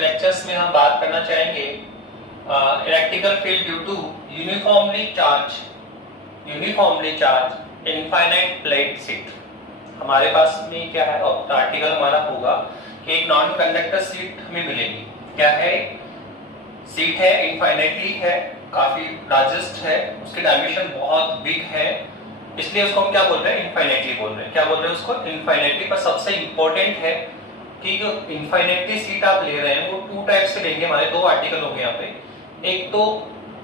Lectures में हम बात करना चाहेंगे electrical field due to uniformly charge infinite plate sheet. हमारे पास में क्या है आर्टिकल हमारा होगा कि एक नॉन कंडक्टर शीट हमें मिलेगी। क्या है? शीट है, इनफाइनाइटली है, काफी लार्जेस्ट है, उसके डायमेंशन बहुत बिग है, इसलिए उसको हम क्या बोल रहे हैं? इनफाइनाइटली बोल रहे हैं। क्या बोल रहे हैं उसको? इनफाइनाइटली। पर सबसे इंपॉर्टेंट है कि जो इनफाइनाइटली शीट आप ले रहे हैं वो टू टाइप से लेंगे। हमारे दो आर्टिकल होंगे यहाँ पे, एक तो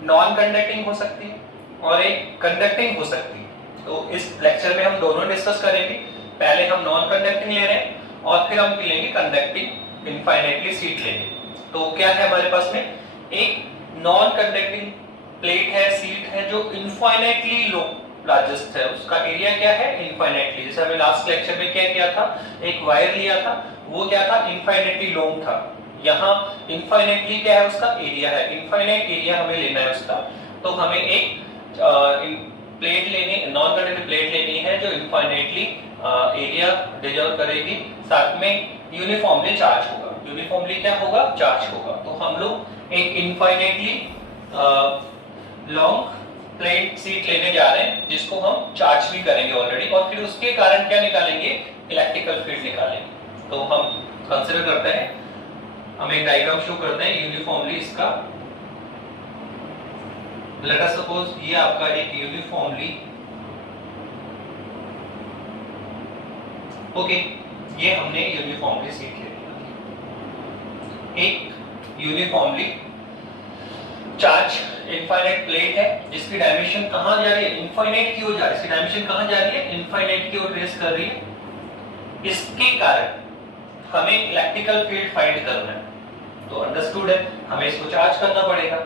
नॉन कंडक्टिंग हो सकती है और एक कंडक्टिंग हो सकती है। तो इस लेक्चर में हम दोनों डिस्कस करेंगे। पहले हम नॉन कंडक्टिंग ले रहे हैं और फिर हम लेंगे कंडक्टिंग इनफाइनाइटली शीट लेंगे। तो क्या है हमारे पास में? एक नॉन कंडक्टिंग प्लेट है, शीट है जो इनफाइनाइटली लार्जेस्ट है, उसका एरिया क्या है? इनफाइनाइटली। जैसे हमने लास्ट लेक्चर में क्या किया था, एक वायर लिया था, वो क्या था? इनफाइनाइटली लॉन्ग था। यहाँ इनफाइनाइटली क्या है? उसका एरिया है, इनफाइनाइट एरिया हमें लेना है उसका। तो हमें एक प्लेट लेनी, नॉन कंडक्टिंग प्लेट लेनी है जो इनफाइनाइटली एरिया डिजर्व करेगी, साथ में यूनिफॉर्मली चार्ज होगा। यूनिफॉर्मली क्या होगा? चार्ज होगा। तो हम लोग एक इनफाइनाइटली लॉन्ग प्लेट शीट लेने जा रहे हैं जिसको हम चार्ज भी करेंगे ऑलरेडी, और फिर उसके कारण क्या निकालेंगे? इलेक्ट्रिकल फील्ड निकालेंगे। तो हम कंसीडर करते हैं, हम एक डायग्राम शो करते हैं यूनिफॉर्मली इसका। लेट अस सपोज ये आपका एक यूनिफॉर्मली, ओके, ये हमने यूनिफॉर्मली शीट ले लिया। एक यूनिफॉर्मली चार्ज इनफाइनाइट प्लेट है जिसकी डायमेंशन कहां जा रही है? इनफाइनाइट की ओर जा रही है। इसकी डायमेंशन कहां जा रही है? इनफाइनाइट की ओर ट्रेस कर रही है। इसके कारण हमें इलेक्ट्रिकल फील्ड फाइंड करना है। तो अंडरस्टूड है, हमें इसको चार्ज करना पड़ेगा।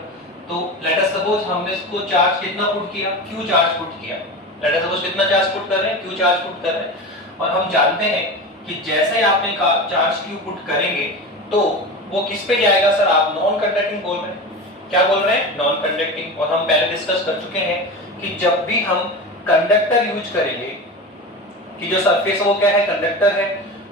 तो लेट अस सपोज हमने इसको चार्ज कितना पुट किया? Q चार्ज पुट किया। लेट अस सपोज कितना चार्ज पुट कर रहे हैं? Q चार्ज पुट कर रहे हैं। और हम जानते हैं कि जैसे ही आपने चार्ज Q पुट करेंगे तो वो किस पे जाएगा? सर आप नॉन कंडक्टिंग बोल रहे हैं। क्या बोल रहे हैं? Non conducting. और हम पहले डिस्कस कर चुके हैं कि जब भी हम कंडक्टर यूज करेंगे कि जो सरफेस है वो क्या है? कंडक्टर है,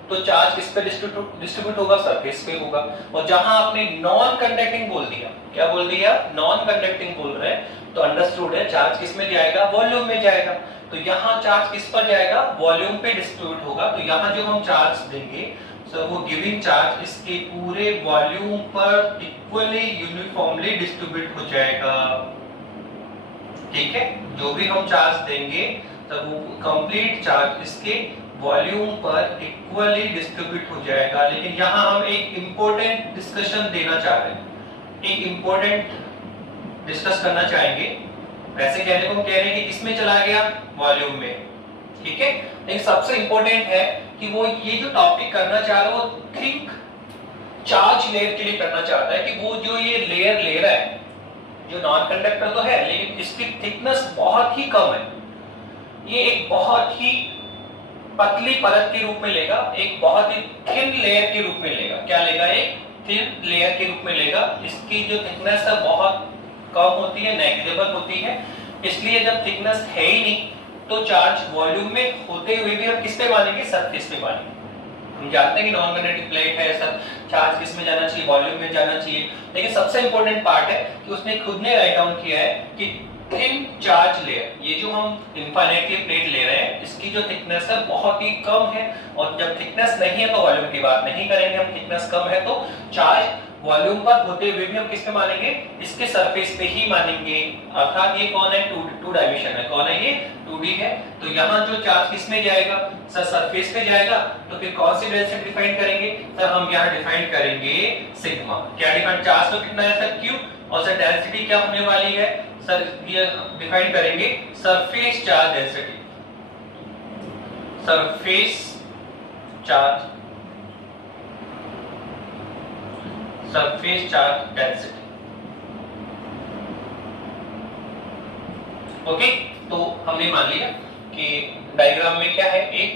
तो चार्ज किस पे डिस्ट्रीब्यूट होगा? सरफेस पे होगा। और जहां आपने नॉन कंडक्टिंग बोल दिया, क्या बोल दिया? नॉन कंडक्टिंग बोल रहे हैं, तो अंडरस्टूड है चार्ज किस में जाएगा? वॉल्यूम में जाएगा। तो यहाँ चार्ज किस पर जाएगा? वॉल्यूम पे डिस्ट्रीब्यूट होगा। तो यहाँ जो हम चार्ज देंगे सो वो गिविंग चार्ज इसके पूरे वॉल्यूम पर इक्वली यूनिफॉर्मली डिस्ट्रीब्यूट हो जाएगा। ठीक है, जो भी हम चार्ज देंगे तो वो कंप्लीट चार्ज इसके वॉल्यूम पर इक्वली डिस्ट्रीब्यूट हो जाएगा। लेकिन यहाँ हम एक इंपॉर्टेंट डिस्कशन देना चाह रहे हैं, एक इंपॉर्टेंट डिस्कस करना चाहेंगे। वैसे कहने को हम कह रहे हैं कि किसमें चला गया? वॉल्यूम में। ठीक है, लेकिन सबसे इंपॉर्टेंट है कि वो ये जो टॉपिक करना चाह रहा है वो थिंक चार्ज लेयर के लिए करना चाहता है कि वो जो ये लेयर ले रहा है, जो नॉन कंडक्टर तो है लेकिन इसकी थिकनेस बहुत ही कम है, ये एक बहुत ही पतली परत के रूप में लेगा, एक बहुत ही थिन लेयर के रूप में लेगा। क्या लेगा? एक थिन लेयर के रूप में लेगा। इसकी जो थिकनेस है बहुत कम होती है, नेग्लिजिबल होती है। इसलिए जब थिकनेस है ही नहीं तो चार्ज वॉल्यूम में होते हुए भी हम किस पे मानेंगे? सरफेस पे मानेंगे। हम जानते हैं कि नॉन कंडक्टिंग प्लेट है, सर चार्ज किस में जाना चाहिए? वॉल्यूम में जाना चाहिए। लेकिन सबसे इंपॉर्टेंट पार्ट है कि उसने खुद ने राइट डाउन किया है कि थिन चार्ज लेयर, ये जो हम इनफाइनाइटली प्लेट ले रहे हैं इसकी जो थिकनेस है बहुत ही कम है। और जब थिकनेस नहीं है तो वॉल्यूम की बात नहीं करेंगे हम, थिकनेस कम है तो चार्ज वॉल्यूम पर होते हुए भी हम किस पे मानेंगे? इसके सरफेस पे ही मानेंगे। अर्थात ये कौन है? टू डायमेंशन है। कौन है ये? 2D है। तो यहाँ जो चार्ज किस में जाएगा? सर सरफेस पे जाएगा। तो फिर कौन सी डेंसिटी डिफाइन करेंगे? सर हम यहाँ डिफाइन करेंगे सिग्मा। क्या डिफाइन? चार्ज तो कितना है सर? Q। और सर डेंसिटी क्या होने वाली है? सर ये डिफाइन करेंगे surface charge density. Surface charge density. Okay, तो हमने मान लिया कि डायग्राम में क्या है? एक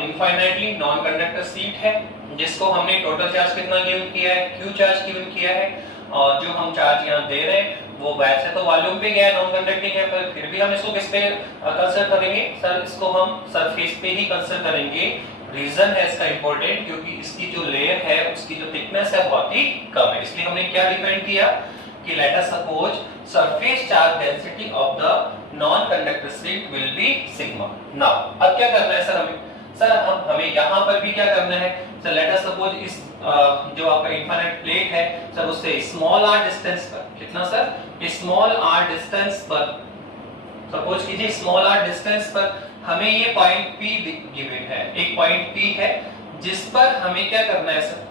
इनफाइनाइटली नॉन कंडक्टर शीट है जिसको हमने टोटल चार्ज कितना गिवन किया है? Q चार्ज गिवन किया है। और जो हम चार्ज यहाँ दे रहे हैं वो वैसे तो वॉल्यूम पे गया, नॉन कंडक्टिंग है, पर फिर भी हम इसको किस पे कंसीडर करेंगे? सर इसको हम सरफेस पे ही कंसीडर करेंगे रीजन है इसका इंपॉर्टेंट, क्योंकि इसकी जो लेयर है उसकी जो थिकनेस है बहुत ही कम है। इसलिए हमने क्या डिफाइन किया कि let us suppose surface charge density of the non conductor slit will be sigma. Now अब क्या करना है सर हमें? सर हमें यहाँ पर भी क्या करना है सर? लेट अस सपोज इस जो आपका इनफाइनाइट प्लेट है सर, उससे स्मॉल आर डिस्टेंस पर, कितना सर? स्मॉल आर डिस्टेंस पर, सपोज कीजिए स्मॉल आर डिस्टेंस पर हमें ये पॉइंट P गिवन है, एक पॉइंट P है जिस पर हमें क्या करना है सर?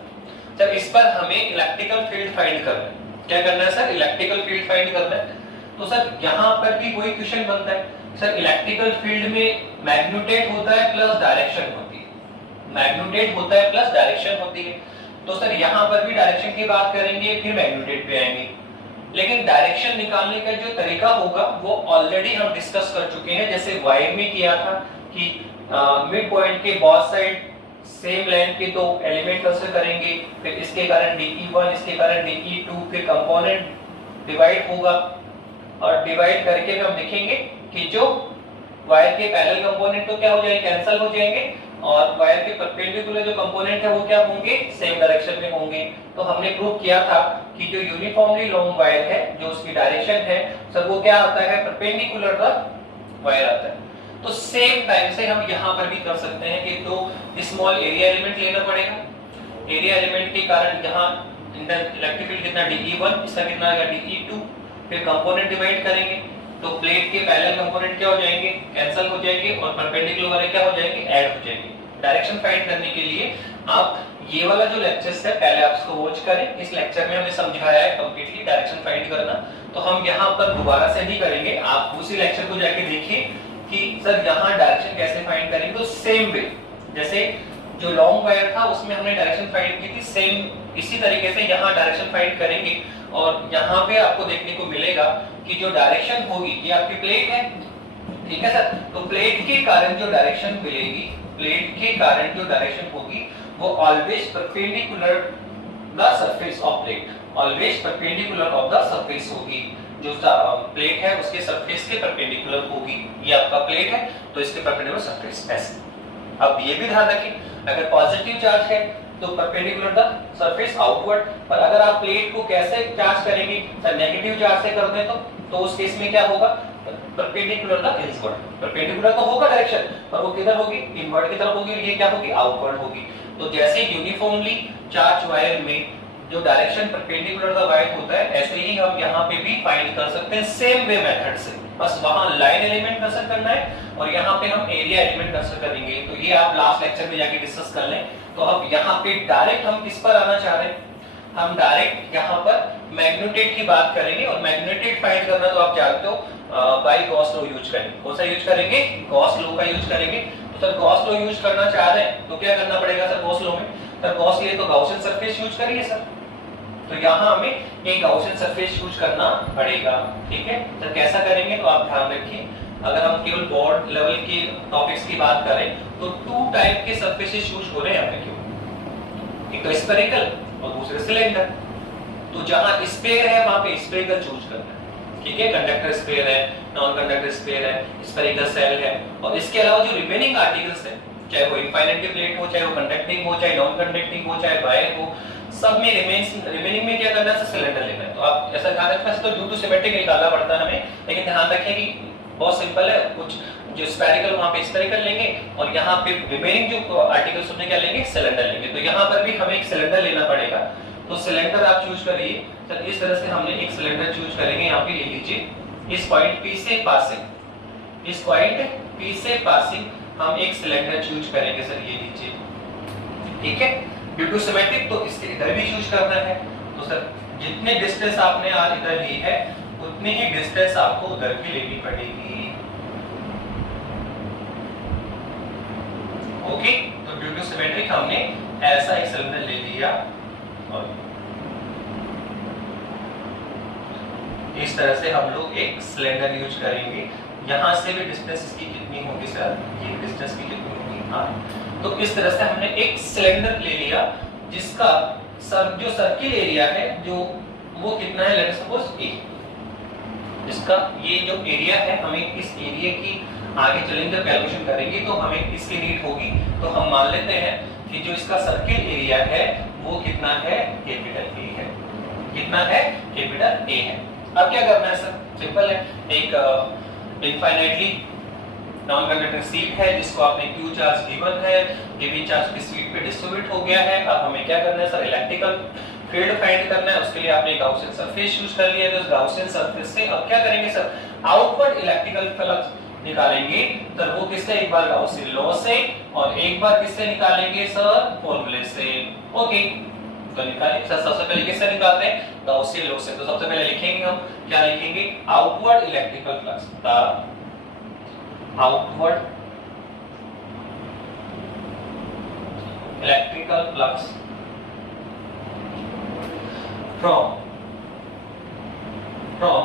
जब इस पर हमें इलेक्ट्रिकल फील्ड फाइंड करना है। क्या करना है सर? इलेक्ट्रिकल फील्ड फाइंड करना है। तो सर यहाँ पर भी वही क्वेश्चन बनता है सर, इलेक्ट्रिकल फील्ड में मैग्नेटेड होता है प्लस डायरेक्शन होती है, मैग्नेटेड होता है प्लस डायरेक्शन होती है। तो सर यहाँ पर भी डायरेक्शन की बात करेंगे, फिर मैग्नेटेड पे आएंगे, लेकिन डायरेक्शन निकालने का जो तरीका होगा वो ऑलरेडी हम डिस्कस कर चुके हैं। जैसे वायर में किया था कि मिड पॉइंट के बोथ साइड सेम लेंथ के दो एलिमेंट कंसीडर करेंगे, फिर इसके कारण DE1 इसके कारण DE2, फिर कंपोनेंट डिवाइड होगा और डिवाइड करके हम देखेंगे कि जो वायर के पैरेलल कंपोनेंट तो क्या हो जाएंगे? कैंसिल हो जाएंगे, और वायर के परपेंडिकुलर जो कंपोनेंट है वो क्या होंगे? सेम डायरेक्शन में होंगे। तो हमने प्रूव किया था कि जो यूनिफॉर्मली लॉन्ग वायर है, जो उसकी डायरेक्शन है सर, वो क्या आता है? परपेंडिकुलर द वायर आता है। तो सेम टाइम से हम यहाँ पर भी कर सकते हैं कि दो स्मॉल एरिया एलिमेंट लेना पड़ेगा। एरिया एलिमेंट के कारण यहाँ इलेक्ट्रिक फील्ड कितना? DE1, इसका कितना आएगा? DE2, फिर कंपोनेंट डिवाइड करेंगे तो प्लेट के पैरेलल कंपोनेंट क्या हो जाएंगे? कैंसिल हो जाएंगे, और परपेंडिकुलर वाले क्या हो जाएंगे? ऐड हो जाएंगे। डायरेक्शन फाइंड करने के लिए आप ये वाला जो लेक्चर्स है पहले आप इसको वॉच करें। इस लेक्चर में हमने समझाया है कंप्लीटली डायरेक्शन फाइंड करना, तो हम यहाँ पर दोबारा से नहीं करेंगे। आप उसी लेक्चर को जाके देखिए कि सर यहाँ डायरेक्शन कैसे फाइंड करेंगे। तो सेम वे जैसे जो लॉन्ग वायर था उसमें हमने डायरेक्शन फाइंड की थी, सेम इसी तरीके से यहाँ डायरेक्शन फाइंड करेंगे। और यहाँ पे आपको देखने को मिलेगा कि जो डायरेक्शन होगी, ये आपकी प्लेट है, ठीक है सर, तो प्लेट के कारण जो डायरेक्शन मिलेगी, प्लेट के कारण जो डायरेक्शन होगी वो always perpendicular the surface of plate, always perpendicular of the surface होगी। जो प्लेट है उसके सरफेस के परपेंडिकुलर होगी। ये आपका प्लेट है तो इसके परपेंडिकुलर सरफेस ऐसे। अब ये भी ध्यान रखिए, अगर पॉजिटिव चार्ज है तो परपेंडिकुलर द सरफेस आउटवर्ड, पर अगर आप प्लेट को कैसे चार्ज करेंगे सर? नेगेटिव चार्ज से कर दें तो उस केस में क्या होगा? Perpendicular the inward. परपेंडिकुलर तो होगा डायरेक्शन, पर वो किधर होगी? इनवर्ड की तरफ होगी, ये क्या होगी? आउटवर्ड होगी। तो जैसे यूनिफॉर्मली चार्ज वायर में जो डायरेक्शन परपेंडिकुलर द वायर होता है, ऐसे ही हम यहाँ पे भी फाइंड कर सकते हैं सेम वे मेथड से। बस वहां लाइन एलिमेंट कंसीडर करना है और यहाँ पे हम एरिया एलिमेंट कंसीडर करेंगे। तो ये आप लास्ट लेक्चर में जाके डिस्कस कर लें। तो अब यहाँ पे डायरेक्ट हम किस पर आना चाह रहे हैं? हम डायरेक्ट यहाँ पर मैग्नेटेड की बात करेंगे, और मैग्नेटेड फाइंड करना तो आप जानते हो बाय गॉस लॉ यूज करेंगे। कौन सा यूज करेंगे? गॉस लॉ का यूज करेंगे। तो सर गॉस लॉ यूज करना चाह रहे हैं तो क्या करना पड़ेगा सर गॉस लॉ में? सर गॉस लिए तो गाउसियन सरफेस यूज करिए सर, तो यहाँ हमें ये गाउसियन सरफेस यूज करना पड़ेगा, ठीक है सर। कैसा करेंगे तो आप ध्यान रखिए, अगर हम केवल बोर्ड लेवल की टॉपिक्स की बात करें तो टू टाइप के सरफेसेस यूज हो रहे हैं यहाँ पे, क्यों? एक तो स्फेरिकल और दूसरे सिलेंडर। तो जहां स्फेयर है वहां पे स्फेरिकल चूज करना है, ठीक है। कंडक्टर स्फेयर है, नॉन कंडक्टर स्फेयर है, स्फेरिकल सेल है, और इसके अलावा जो रिमेनिंग आर्टिकल्स है, चाहे वो इनफाइनाइट प्लेट हो, चाहे वो कंडक्टिंग हो, चाहे नॉन कंडक्टिंग हो, चाहे वायर हो, सब में रिमेनिंग में क्या करना है? सिलेंडर लेना है। तो आप ऐसा ध्यान रखना, तो ड्यू टू सिमेट्रिक निकालना पड़ता है हमें, लेकिन ध्यान रखें कि बहुत सिंपल है। कुछ जो स्फेरिकल वहां पे स्फेरिकल लेंगे, और यहाँ पे रिमेनिंग जो आर्टिकल्स उसमें क्या लेंगे? सिलेंडर लेंगे। तो यहाँ पर भी हमें एक सिलेंडर लेना पड़ेगा। तो सिलेंडर आप चूज करिए। तो इस तरह से हमने एक सिलेंडर चूज करेंगे। यहाँ पे ले लीजिए, इस पॉइंट P से पासिंग, इस पॉइंट P से पासिंग हम एक सिलेंडर चूज करेंगे सर, ये लीजिए, ठीक है। ड्यू टू सिमेट्रिक तो इसके इधर भी चूज करना है। तो सर जितने डिस्टेंस आपने आज इधर ली है उतनी ही डिस्टेंस आपको उधर भी लेनी पड़ेगी, ओके। तो ड्यू टू सिमेट्रिक हमने ऐसा एक सिलेंडर ले लिया, और इस तरह से हम लोग एक सिलेंडर यूज करेंगे। यहाँ से भी डिस्टेंस इसकी कितनी होगी सर? ये डिस्टेंस की कितनी होगी? हाँ, तो इस तरह से हमने एक सिलेंडर ले लिया जिसका जो सर्किल एरिया है जो वो कितना है? Let's suppose A। इसका ये जो एरिया है, हमें इस एरिया की आगे चलेंगे कैलकुलेशन करेंगे तो हमें इसकी नीड होगी। तो हम मान लेते हैं कि जो इसका सर्किल एरिया है वो कितना है, कैपिटल ए है। कितना है, कैपिटल ए है। अब क्या करना है सर, सिंपल है, एक इनफाइनाइटली नॉन कंडक्टिंग शीट है जिसको आपने क्यू चार्ज गिवन है, गिवन चार्ज की शीट पे डिस्ट्रीब्यूट हो गया है। अब हमें क्या करना है सर, इलेक्ट्रिकल फील्ड फाइंड करना है। उसके लिए आपने गाउसियन सरफेस यूज कर लिया है, तो गाउसियन सरफेस से अब क्या करेंगे सर, आउटवर्ड इलेक्ट्रिकल फ्लक्स निकालेंगे। तो वो किससे, एक बार गाउसियन लॉ से और एक बार किससे निकालेंगे सर, फॉर्मूले से। ओके, तो निकालेंगे सर, सबसे पहले किससे निकालते हैं, गाउसियन लॉ से। तो सबसे पहले लिखेंगे हम, क्या लिखेंगे, outward electrical flux, the outward electrical flux from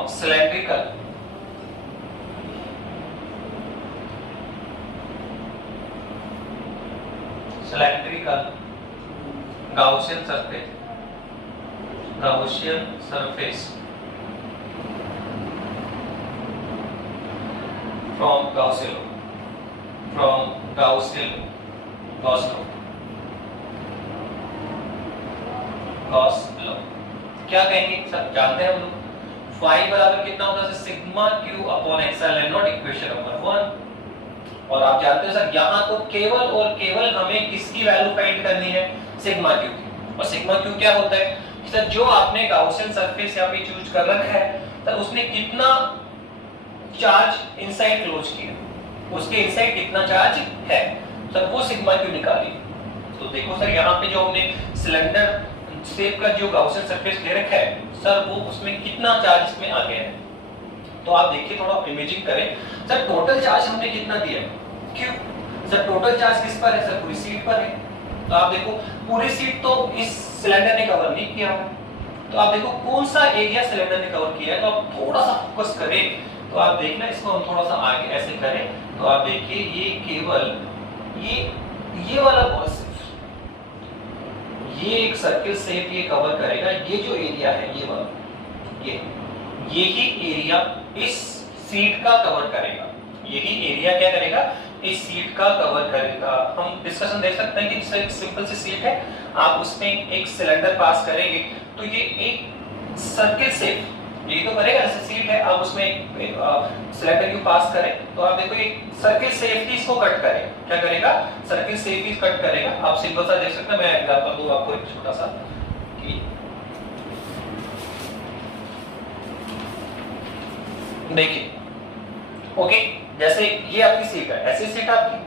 cylindrical Gaussian surface from Gaussian Gauss law। क्या कहेंगे सर, जानते हैं हम लोग फाई बराबर कितना होता है, sigma Q upon epsilon not, equation number 1। और आप जानते हो सर यहाँ तो केवल और केवल हमें किसकी वैल्यू फाइंड करनी है, सिग्मा क्यू की। और सिग्मा क्यू क्या होता है सर, जो आपने गाउसियन सरफेस यहाँ पे चूज कर रखा है सर, उसने कितना चार्ज इनसाइड क्लोज किया, उसके इनसाइड कितना चार्ज है सर, वो सिग्मा क्यू निकालिए। तो देखो सर यहाँ पे जो हमने सिलेंडर शेप का जो गाउसियन सरफेस ले रखा है सर, वो उसमें कितना चार्ज इसमें आ गया है। तो आप देखिए, थोड़ा इमेजिंग करें सर, टोटल चार्ज हमने कितना दिया, क्यों सर, टोटल चार्ज किस पर है सर, पूरी सीट पर है। तो आप देखो पूरी सीट तो इस सिलेंडर ने कवर नहीं किया है। तो आप देखो कौन सा एरिया सिलेंडर ने कवर किया है। तो आप थोड़ा सा फोकस करें, तो आप देखना, इसको हम थोड़ा सा आगे ऐसे करें तो आप देखिए ये केवल ये वाला बॉक्स, ये एक सर्किल शेप ये कवर करेगा, ये जो एरिया है ये वाला, ये ही एरिया इस सीट का कवर करेगा, यही एरिया क्या करेगा, इस सीट का कवर करेगा। हम डिस्कशन देख सकते हैं कि एक सिंपल सी सीट है, आप उसमें एक सिलेंडर पास करेंगे तो ये एक सर्किल शेप ये तो करेगा, जैसे सीट है आप उसमें एक सिलेंडर क्यों पास करें तो आप देखो एक सर्किल शेप ही इसको कट करें, क्या करेगा, सर्किल शेप ही कट करेगा। आप सिंपल सा देख सकते हैं, मैं एग्जांपल दूं आपको एक छोटा सा कि देखिए, ओके, जैसे ये आपकी सीट है, ऐसी सीट आपकी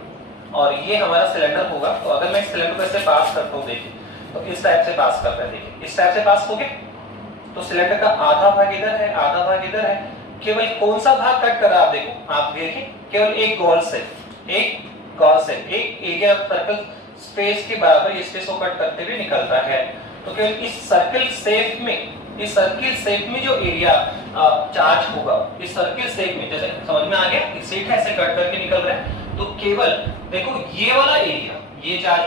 और ये हमारा सिलेंडर होगा। तो अगर मैं इस सिलेंडर को ऐसे पास करता हूँ, देखिए तो इस टाइप से पास करता है, देखिए इस टाइप से पास हो गया। तो सिलेंडर का आधा भाग इधर है, आधा भाग इधर है, केवल कौन सा भाग कट कर रहा है आप देखो, आप देखिए केवल एक गोल से एक एरिया सर्कल स्पेस के बराबर ये स्पेस को कट करते हुए निकलता है। तो केवल इस सर्किल शेप में जो एरिया चार्ज होगा, इस सर्किल शेप में, जैसे समझ में आ गया, इस सीट ऐसे कट करके निकल रहा है। तो केवल देखो ये वाला एरिया, ये चार्ज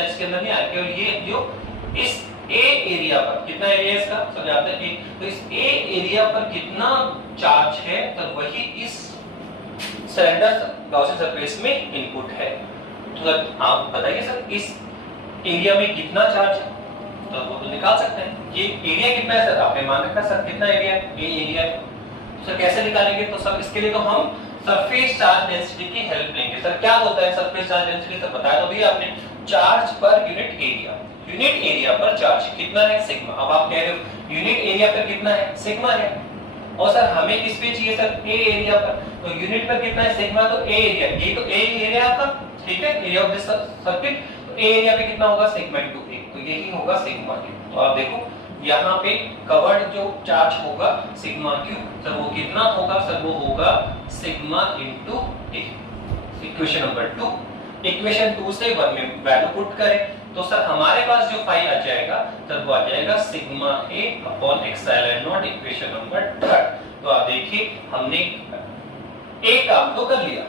इसके अंदर नहीं आया, केवल ये जो इस ए एरिया पर कितना एरिया है इसका समझाते हैं। तो इस ए एरिया पर कितना चार्ज है, तो वही इस सिलेंडर गाउसियन सरफेस में इनपुट है। तो सर आप बताइए सर इस एरिया में कितना चार्ज है, तो वो तो निकाल सकते हैं। ये एरिया कितना है सर, आपने मान रखा सर कितना एरिया है, ये एरिया है। तो सर कैसे निकालेंगे, तो सर इसके लिए तो हम सरफेस चार्ज डेंसिटी की हेल्प लेंगे। सर क्या होता है सरफेस चार्ज डेंसिटी, सर बताया तो भी आपने, चार्ज पर यूनिट एरिया पर चार्ज कितना है, सिग्मा। अब आप कह रहे हो यूनिट एरिया पर कितना है, सिग्मा है। और सर हमें किस पे चाहिए सर, ए एरिया पर, तो यूनिट पर कितना है, सिग्मा, तो ए एरिया, ये तो ए एरिया आपका, ठीक है, एरिया ऑफ दिस सर्किट। तो ए एरिया पे कितना होगा, सिग्मा इनटू ए, तो यही होगा सिग्मा क्यू। तो आप देखो यहाँ पे कवर्ड जो चार्ज होगा सिग्मा क्यू, सर वो कितना होगा, सर वो होगा सिग्मा इनटू ए। इक्वेशन नंबर 2, इक्वेशन 2 से 1 में वैल्यू पुट करें तो सर हमारे पास जो फाई आ जाएगा, सर वो आ जाएगा sigma A upon epsilon not, equation number 3। तो आप देखिए हमने एक काम तो कर लिया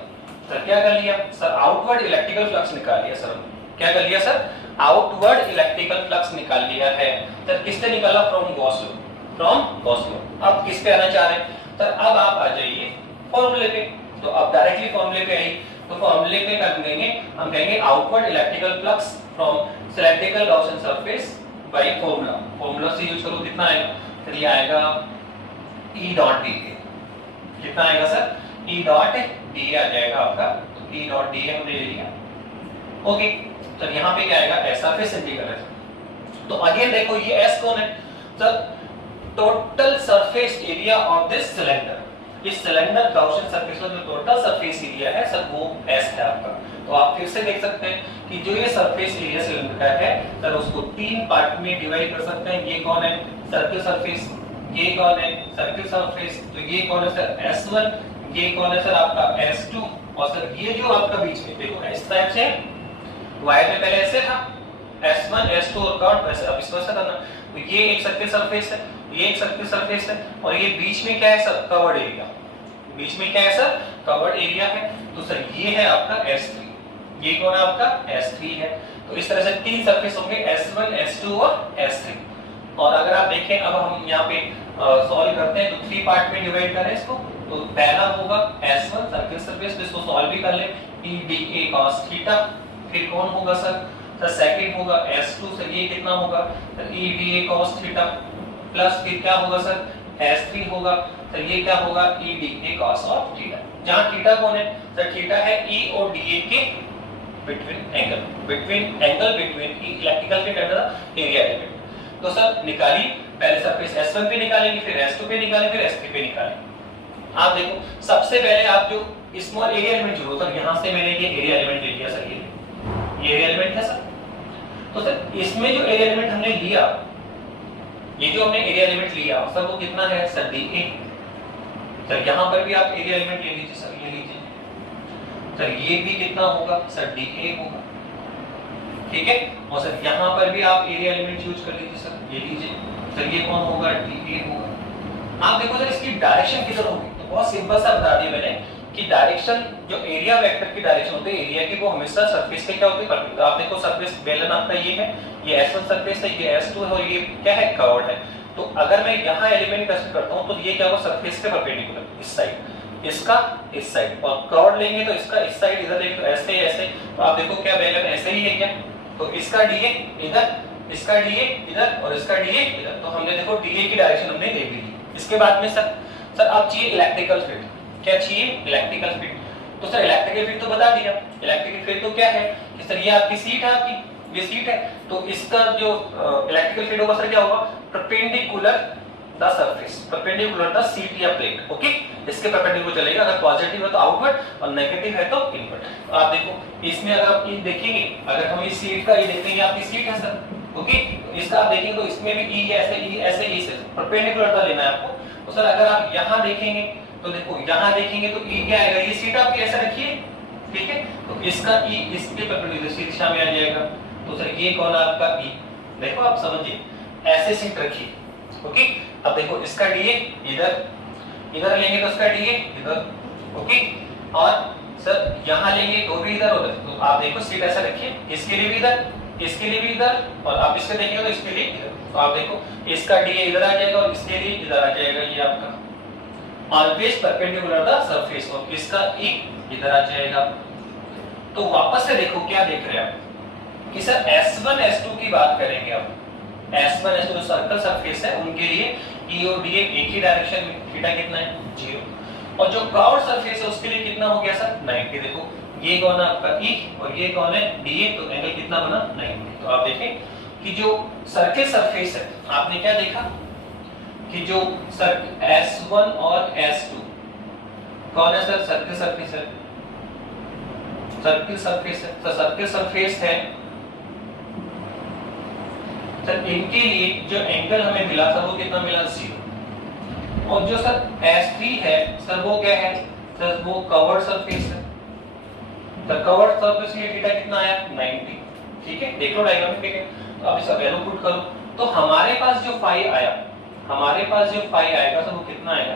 सर, क्या कर लिया सर, आउटवर्ड इलेक्ट्रिकल फ्लक्स निकाल लिया सर, क्या कर लिया सर, आउटवर्ड इलेक्ट्रिकल फ्लक्स निकाल लिया है। सर किससे निकाला, फ्रॉम गॉस लॉ। अब किस पे आना चाह रहे हैं सर, अब आप आ जाइए फॉर्मूले पे। तो अब डायरेक्टली फॉर्मूले पे आई, तो फॉर्मूले पे हम कहेंगे outward electrical flux from cylindrical Gaussian surface by formula से यूज करो, कितना आएगा, फिर ये आएगा E डॉट डी, कितना आएगा सर, E डॉट डी आ जाएगा आपका, तो E डॉट डी हमने ले लिया। ओके, तो यहाँ पे क्या आएगा, एस सरफेस इंटीग्रल है। तो अगेन देखो ये एस कौन है sir, total surface area of this cylinder, इस सिलेंडर गॉसियन सरफेस का जो टोटल सरफेस एरिया है सर वो एस है आपका। तो आप फिर से देख सकते हैं कि जो ये सरफेस एरिया सिलेंडर का है सर उसको तीन पार्ट में डिवाइड कर सकते हैं। ये कौन है, सर्किल सरफेस, ये कौन है, सर्किल सरफेस, तो ये कौन है सर S1, ये कौन है सर आपका S2, और सर ये जो आपका बीच में देखो इस टाइप से वायर में पहले ऐसे था S1 S2 और कॉर्ड वैसे, अब इसको ऐसा करना, तो ये एक सर्किल सरफेस है, ये एक सर्किल सरफेस है, और ये बीच में क्या है सर, कवर्ड एरिया, बीच में क्या है सर, कवर्ड एरिया है। तो सर ये है आपका S3, ये कौन है आपका S3 है। तो इस तरह से तीन सरफेस होंगे S1 S2 और S3। और अगर आप देखें अब हम यहाँ पे सॉल्व करते हैं तो थ्री पार्ट में डिवाइड करें इसको, तो पहला होगा S1 सर्किल सरफेस, तो इसको सॉल्व भी कर लें, EDA cos थीटा, फिर कौन होगा सर सेकंड होगा S2, सर ये कितना होगा sir EDA cos theta, plus फिर क्या होगा सर S3 होगा, सर ये क्या होगा EDA cos ऑफ थीटा, जहां थीटा कौन है सर, थीटा है E और DA के between angle between electrical field and the area element. तो सर निकाली, पहले सरफेस S1 पे निकालेंगे, फिर S2 पे निकालेंगे, फिर S3 पे निकालेंगे। आप देखो सबसे पहले आप जो स्मॉल एरिया एलिमेंट जो होता है, यहां से मैंने ये एरिया एलिमेंट ले लिया सर, ये एरिया एलिमेंट है सर। तो सर इसमें जो एरिया एलिमेंट हमने लिया, ये जो हमने एरिया एलिमेंट लिया सर वो कितना है सर DA। सर यहां पर भी आप एरिया एलिमेंट ले लीजिए सर, ये लीजिए सर, ये भी कितना होगा सर DA होगा, ठीक है। और सर यहां पर भी आप एरिया एलिमेंट यूज कर लीजिए सर, ये लीजिए सर, ये कौन होगा DA होगा। आप देखो सर इसकी डायरेक्शन किधर होगी, तो बहुत सिंपल सा बता दिया मैंने कि डायरेक्शन जो एरिया वेक्टर की डायरेक्शन होती है एरिया की, वो हमेशा सरफेस पे क्या होती है, परपेंडिकुलर। आप देखो सरफेस बेलन आपका ये है, ये S1 सरफेस है, ये S2 है, और ये क्या है कर्व्ड है। तो अगर मैं यहाँ एलिमेंट कंसीडर करता हूँ तो ये क्या होगा सरफेस के परपेंडिकुलर इस साइड, इसका इस साइड, और कर्व्ड लेंगे तो इसका इस साइड इधर देखो ऐसे ऐसे, तो आप देखो क्या बेलन ऐसे ही है क्या, तो इसका DA इधर, इसका DA इधर, और इसका DA इधर। तो हमने देखो DA की डायरेक्शन हमने देख ली। इसके बाद में सर अब चाहिए इलेक्ट्रिकल फील्ड, क्या चाहिए इलेक्ट्रिकल फील्ड। तो सर इलेक्ट्रिकल फील्ड तो बता दिया, इलेक्ट्रिकल फील्ड तो क्या है कि सर ये आपकी सीट है, आपकी ये सीट है, तो इसका जो इलेक्ट्रिकल फील्ड होगा सर क्या होगा, perpendicular the surface, perpendicular the seat या प्लेट। ओके, इसके परपेंडिकुलर चलेगा, अगर पॉजिटिव है तो आउटवर्ड और नेगेटिव है तो इनवर्ड। तो आप देखो इसमें अगर आप ये देखेंगे, अगर हम इस सीट का ये देखेंगे, आपकी सीट है सर, ओके, तो इसका आप देखेंगे तो इसमें भी E ऐसे परपेंडिकुलर दा लेना है आपको। तो सर अगर आप यहाँ देखेंगे तो देखो यहाँ देखेंगे तो E क्या आएगा, ये सीट आपकी ऐसे रखिए, ठीक है, तो इसका E इसके परपेंडिकुलर इसी दिशा में आ जाएगा। तो सर ये कौन है आपका E, देखो आप समझिए ऐसे सीट रखिए, ओके। अब देखो इसका DA इधर लेंगे तो इसका DA इधर, ओके, और सर यहाँ लेंगे तो भी इधर उधर। तो आप देखो सीट ऐसा रखिए, इसके लिए भी इधर, इसके लिए भी इधर, और आप इसके देखेंगे तो इसके लिए इधर। तो आप देखो इसका DA इधर आ जाएगा और इसके लिए इधर आ जाएगा, ये आपका ऑलवेज परपेंडिकुलर द सरफेस, और इसका E इधर आ जाएगा। तो वापस से देखो क्या देख रहे हैं आप कि सर S1 S2 की बात करेंगे अब, S1 S2 जो सर्कल सरफेस है उनके लिए E और DA एक ही डायरेक्शन में, थीटा कितना है 0, और जो कर्व्ड सरफेस है उसके लिए कितना हो गया सर 90। देखो ये कौन है आपका E और ये कौन है DA, तो एंगल कितना बना 90। तो आप देखें कि जो सर्किल सरफेस है, आपने क्या देखा कि जो S1 और S2 कौन है सर, सर्किल सरफेस है, सर्किल सरफेस है, तो सर्किल सरफेस है सर, इनके लिए जो एंगल हमें मिला था वो कितना मिला 0। और जो सर S3 है सर वो क्या है सर, वो कवर्ड सरफेस है, तो कवर्ड सरफेस के लिए थीटा कितना आया 90, ठीक है, देख लो डायग्राम में, ठीक है। तो अब इसका वैल्यू पुट करो, तो हमारे पास जो फाई आया, हमारे पास जो फाई आएगा सर वो कितना आएगा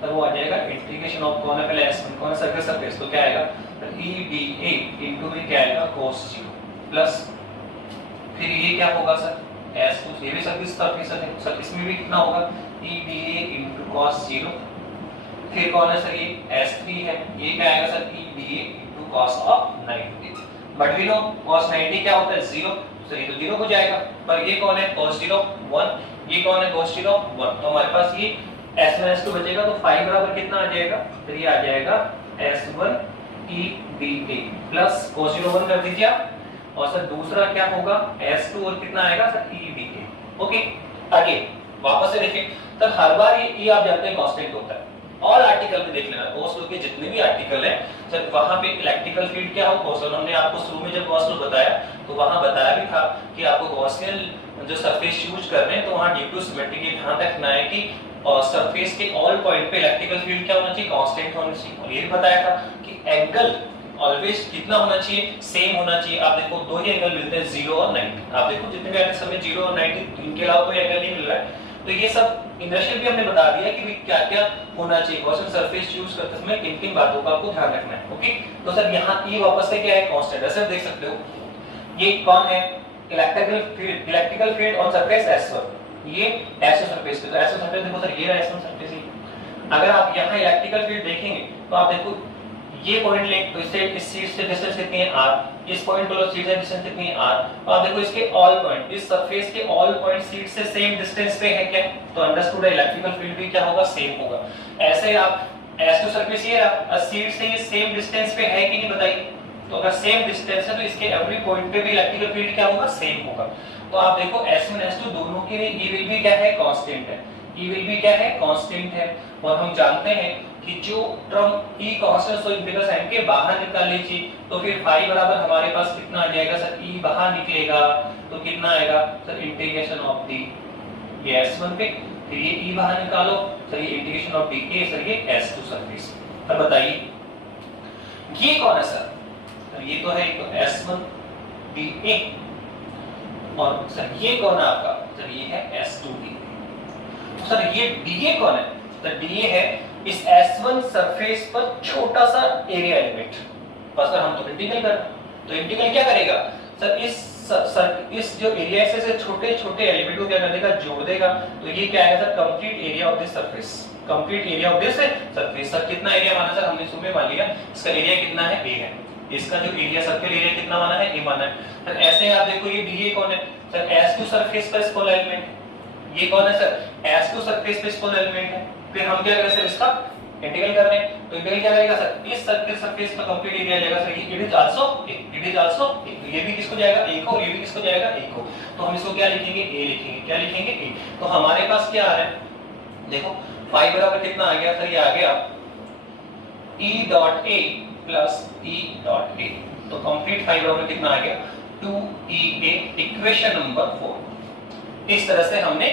सर, वो आ जाएगा इंटीग्रेशन ऑफ कौन है पहले S1 कौन है सर्किल सरफेस, तो क्या आएगा सर EDA इनटू में क्या आएगा cos 0 प्लस फिर ये क्या होगा सर S2, ये भी सर्किल सरफेस है सर, इसमें भी कितना होगा EDA इनटू cos 0, फिर कौन है सर, ये S3 है, ये क्या आएगा sir, EDA into cos of 90। But we know cos 90 क्या होता है 0, तो ये तो 0 हो जाएगा। पर ये कौन है cos 0 1, ये कौन है cos 0 1, तो हमारे पास ये S1 S2 बचेगा, तो 5 बराबर कितना आ जाएगा, तो ये आ जाएगा S1 EDA प्लस cos 0 1 कर दीजिए आप, और सर दूसरा क्या होगा S2 और कितना आएगा सर EDA। ओके, आगे वापस से देखिए सर, हर बार ये आप जानते हैं कांस्टेंट होता है। और आर्टिकल में देख लेना, गॉस लॉ के जितने भी आर्टिकल हैं सर, वहां पे इलेक्ट्रिकल फील्ड क्या हो, गॉस लॉ हमने आपको शुरू में जब गॉस लॉ बताया तो वहां बताया भी था कि आपको गॉसियन जो सरफेस यूज कर रहे हैं तो वहां ड्यू टू सिमेट्री के ध्यान रखना है कि सरफेस के ऑल पॉइंट पे इलेक्ट्रिकल फील्ड क्या होना चाहिए, कांस्टेंट होना चाहिए। और ये भी बताया था कि एंगल ऑलवेज कितना होना चाहिए, सेम होना चाहिए। आप देखो दो ही एंगल मिलते हैं 0 और 90, आप देखो जितने भी एंगल समय 0 और 90, इनके अलावा कोई एंगल नहीं मिल रहा है। तो ये सब इंडस्ट्रियल भी हमने बता दिया कि क्या क्या होना चाहिए, गॉसियन सरफेस यूज करते समय किन किन बातों का आपको ध्यान रखना है। ओके, तो सर यहाँ ये वापस से क्या है कांस्टेंट है सर, देख सकते हो ये कौन है, electrical field on surface S1, ये S2 सरफेस पे, तो S2 सरफेस देखो सर, ये रहा S1 सरफेस ही। अगर आप यहाँ इलेक्ट्रिकल फील्ड देखेंगे तो आप देखो ये पॉइंट ले, तो इससे इस सीट से डिस्टेंस कितनी है r, इस पॉइंट को लो सीट से डिस्टेंस कितनी है r, तो आप देखो इसके ऑल पॉइंट, इस सरफेस के ऑल पॉइंट सीट से सेम डिस्टेंस पे है क्या, तो अंडरस्टूड है इलेक्ट्रिकल फील्ड भी क्या होगा, सेम होगा। ऐसे आप S2 सरफेस ये रहा, सीट से ये सेम डिस्टेंस पे है कि नहीं बताइए, तो अगर सेम डिस्टेंस है तो इसके एवरी पॉइंट पे भी इलेक्ट्रिकल फील्ड क्या होगा, सेम होगा। तो आप देखो S1 S2 दोनों के लिए E विल भी क्या है, कांस्टेंट है, E विल भी क्या है, कांस्टेंट है। और हम जानते हैं कि जो टर्म E कांस्टेंट, तो इंटीग्रल साइन के बाहर निकाल लीजिए, तो फिर फाई बराबर हमारे पास कितना आ जाएगा सर, E बाहर निकलेगा तो कितना आएगा सर, इंटीग्रेशन ऑफ दी, ये S1 पे, फिर ये E बाहर निकालो सर, ये इंटीग्रेशन ऑफ डी के सर, ये S2 सरफेस। अब बताइए ये कौन है सर, ये तो है तो S1 DA, और सर ये कौन है आपका, सर ये है S2 DA। सर ये DA कौन है, सर DA है इस S1 सरफेस पर छोटा सा एरिया एलिमेंट। बस सर हम तो इंटीग्रल कर, तो इंटीग्रल क्या करेगा सर, इस जो एरिया से छोटे छोटे एलिमेंट को क्या कर देगा, जोड़ देगा, तो ये क्या आएगा sir, complete area of this surface, complete area of this surface. Sir कितना एरिया माना सर, हमने शुरू में मान लिया इसका एरिया कितना है, A है, इसका जो एरिया सर्कल एरिया कितना माना है, A माना है। सर ऐसे आप देखो ये DA कौन है सर, S2 सरफेस पर स्मॉल एलिमेंट, ये कौन है सर, S2 सरफेस पे स्मॉल एलिमेंट है। फिर हम क्या करें सर, इसका इंटीग्रल कर रहे हैं, तो इंटीग्रल क्या करेगा सर, इस सर्कल सरफेस का कंप्लीट एरिया जाएगा सर, ये इट इज आल्सो ये भी किसको जाएगा, A को, और ये भी किसको जाएगा, A को। तो हम इसको क्या लिखेंगे, A लिखेंगे, क्या लिखेंगे, A। तो हमारे पास क्या आ रहा है, देखो फाई बराबर कितना आ गया सर, ये आ गया E dot A plus E dot A, तो कंप्लीट फाई बराबर कितना आ गया 2EA, इक्वेशन नंबर 4। इस तरह से हमने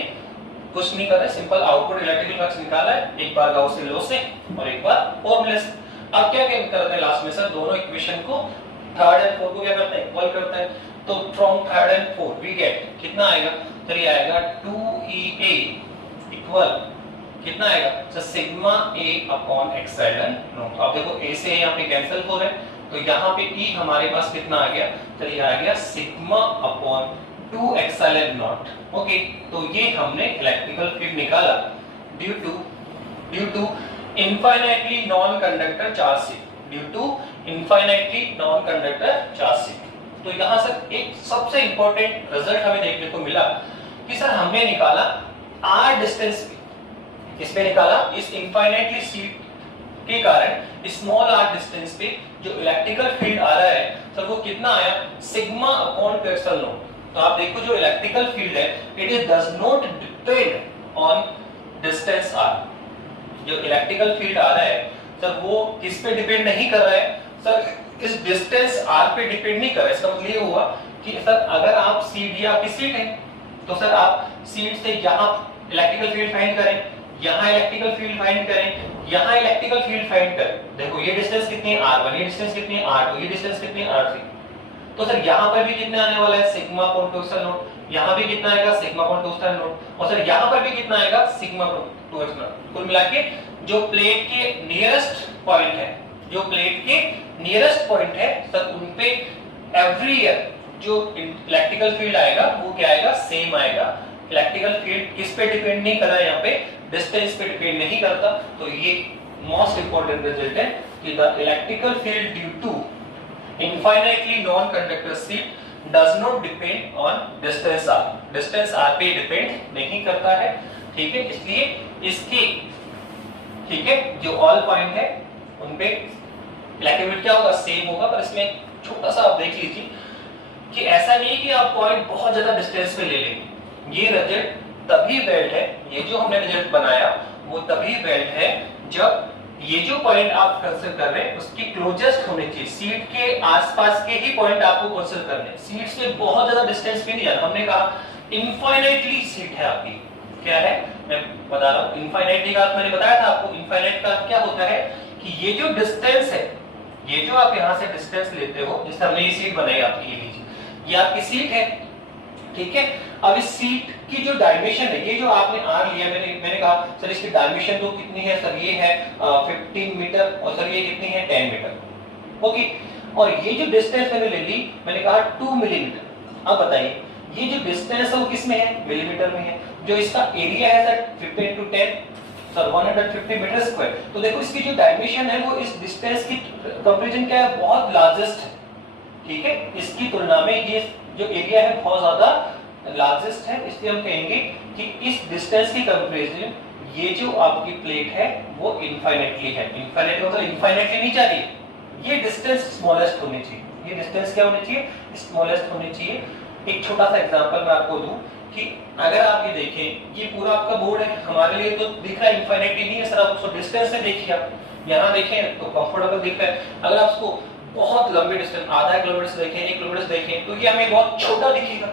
कुछ नहीं कर रहे, सिंपल आउटपुट इलेक्ट्रिकल फ्लक्स निकाला है, एक बार गाउस लॉ से और एक बार फॉर्मूले से। अब क्या करते हैं लास्ट में सर, दोनों इक्वेशन को थर्ड एंड फोर्थ को क्या करते हैं, इक्वल करते हैं। तो from third and fourth we get कितना आएगा सर, ये आएगा 2EA इक्वल कितना आएगा sir, sigma A upon epsilon not. अब देखो A से यहाँ पे कैंसिल हो रहे हैं, तो यहाँ पे E हमारे पास कितना आ गया, तो ये आ गया sigma upon 2 epsilon not. Okay, तो ये हमने इलेक्ट्रिकल फील्ड निकाला due to infinitely non conductor charge से, due to infinitely non conductor charge से। तो यहाँ सर एक सबसे इंपॉर्टेंट रिजल्ट हमें देखने को मिला कि सर हमने निकाला r डिस्टेंस पे, इसमें निकाला इस इनफाइनाइटली सीट के कारण स्मॉल r डिस्टेंस पे जो इलेक्ट्रिकल फील्ड आ रहा है सर, वो कितना आया, सिग्मा अपॉन 2 एप्सिलॉन नॉट। तो आप देखो जो इलेक्ट्रिकल फील्ड है it is does not depend on distance r। जो इलेक्ट्रिकल फील्ड आ रहा है सर, वो किस पे डिपेंड नहीं कर रहा है सर, इस डिस्टेंस r पे डिपेंड नहीं कर रहा है। इसका मतलब ये हुआ कि सर अगर आप सीट, ये आपकी सीट है, तो सर आप सीट से यहाँ इलेक्ट्रिकल फील्ड फाइंड करें, यहाँ इलेक्ट्रिकल फील्ड फाइंड करें, यहाँ इलेक्ट्रिकल फील्ड फाइंड करें। देखो ये डिस्टेंस कितनी है r1, ये डिस्टेंस कितनी है r2, ये डिस्टेंस कितनी है r3। तो सर यहाँ पर भी कितना आने वाला है, सिग्मा अपॉन 2 एप्सिलॉन नॉट, यहाँ भी कितना आएगा, सिग्मा अपॉन 2 एप्सिलॉन नॉट, और सर यहाँ पर भी कितना आएगा, सिग्मा अपॉन 2 एप्सिलॉन नॉट। कुल मिलाके जो प्लेट के नियरेस्ट पॉइंट है, जो प्लेट के नियरेस्ट पॉइंट है सर, उन पे एवरी ईयर जो इलेक्ट्रिकल फील्ड आएगा वो क्या आएगा, सेम आएगा। इलेक्ट्रिकल फील्ड किस पे डिपेंड नहीं कर रहा है, यहाँ पे डिस्टेंस पे डिपेंड नहीं करता। तो ये मोस्ट इंपॉर्टेंट रिजल्ट है कि the electrical field due to infinitely non conductor sheet does not depend on distance R. Distance R पे डिपेंड नहीं करता है, ठीक है। इसलिए इसकी, ठीक है, जो ऑल पॉइंट है उन पे इलेक्ट्रिक क्या होगा, सेम होगा। पर इसमें छोटा सा आप देख लीजिए कि ऐसा नहीं कि आप पॉइंट बहुत ज्यादा डिस्टेंस पे ले लेंगे। ये रिजल्ट तभी वैलिड है, ये जो हमने रिजल्ट बनाया वो तभी वैलिड है जब ये जो पॉइंट आप कंसीडर कर रहे हैं उसके क्लोजेस्ट होने चाहिए, सीट के आसपास के ही पॉइंट आपको कंसीडर करने। सीट से बहुत ज्यादा डिस्टेंस पे नहीं जाना। हमने कहा इनफाइनाइटली सीट है आपकी, क्या है मैं बता रहा हूं। इनफाइनाइटली का मैंने बताया था आपको, इनफाइनाइट का क्या होता है कि ये जो डिस्टेंस है, ये जो आप यहां से डिस्टेंस लेते हो, जैसे हमने ये सीट बनाई आपकी, ये लीजिए ये आपकी सीट है, ठीक है। अब इस सीट की जो डायमेंशन है, ये जो आपने आर लिया, मैंने कहा सर इसकी डायमेंशन तो कितनी है, सर ये है 15 मीटर और सर ये कितनी है 10 मीटर, ओके। और ये जो डिस्टेंस मैंने ले ली, मैंने कहा 2 मिलीमीटर। अब बताइए ये जो डिस्टेंस है वो किस में है, मिलीमीटर में है। जो इसका एरिया है sir 15 into 10 sir 150 metre square. तो देखो इसकी जो डायमेंशन है वो इस डिस्टेंस की कंपैरिजन क्या है, बहुत लार्जेस्ट है, ठीक है। इसकी तुलना में ये जो एरिया है बहुत ज्यादा लार्जेस्ट है, इसलिए हम कहेंगे कि इस डिस्टेंस की कंपैरिजन ये जो आपकी प्लेट है वो इनफाइनाइटली है। इनफाइनाइट मतलब इनफाइनाइटली नहीं जा रही है, ये डिस्टेंस स्मॉलेस्ट होनी चाहिए। ये डिस्टेंस क्या होनी चाहिए, स्मॉलेस्ट होनी चाहिए। एक छोटा सा एग्जांपल मैं आपको दूं कि अगर आप ये देखें, ये पूरा आपका बोर्ड है, हमारे लिए तो दिख रहा है इनफाइनाइटली नहीं है सर, आप उसको डिस्टेंस से देखिए, आप यहां देखें तो कंफर्टेबल दिख रहा है। अगर आप उसको बहुत लंबे डिस्टेंस, आधा किलोमीटर से देखें, 1 किलोमीटर से देखें, तो ये हमें बहुत छोटा दिखेगा,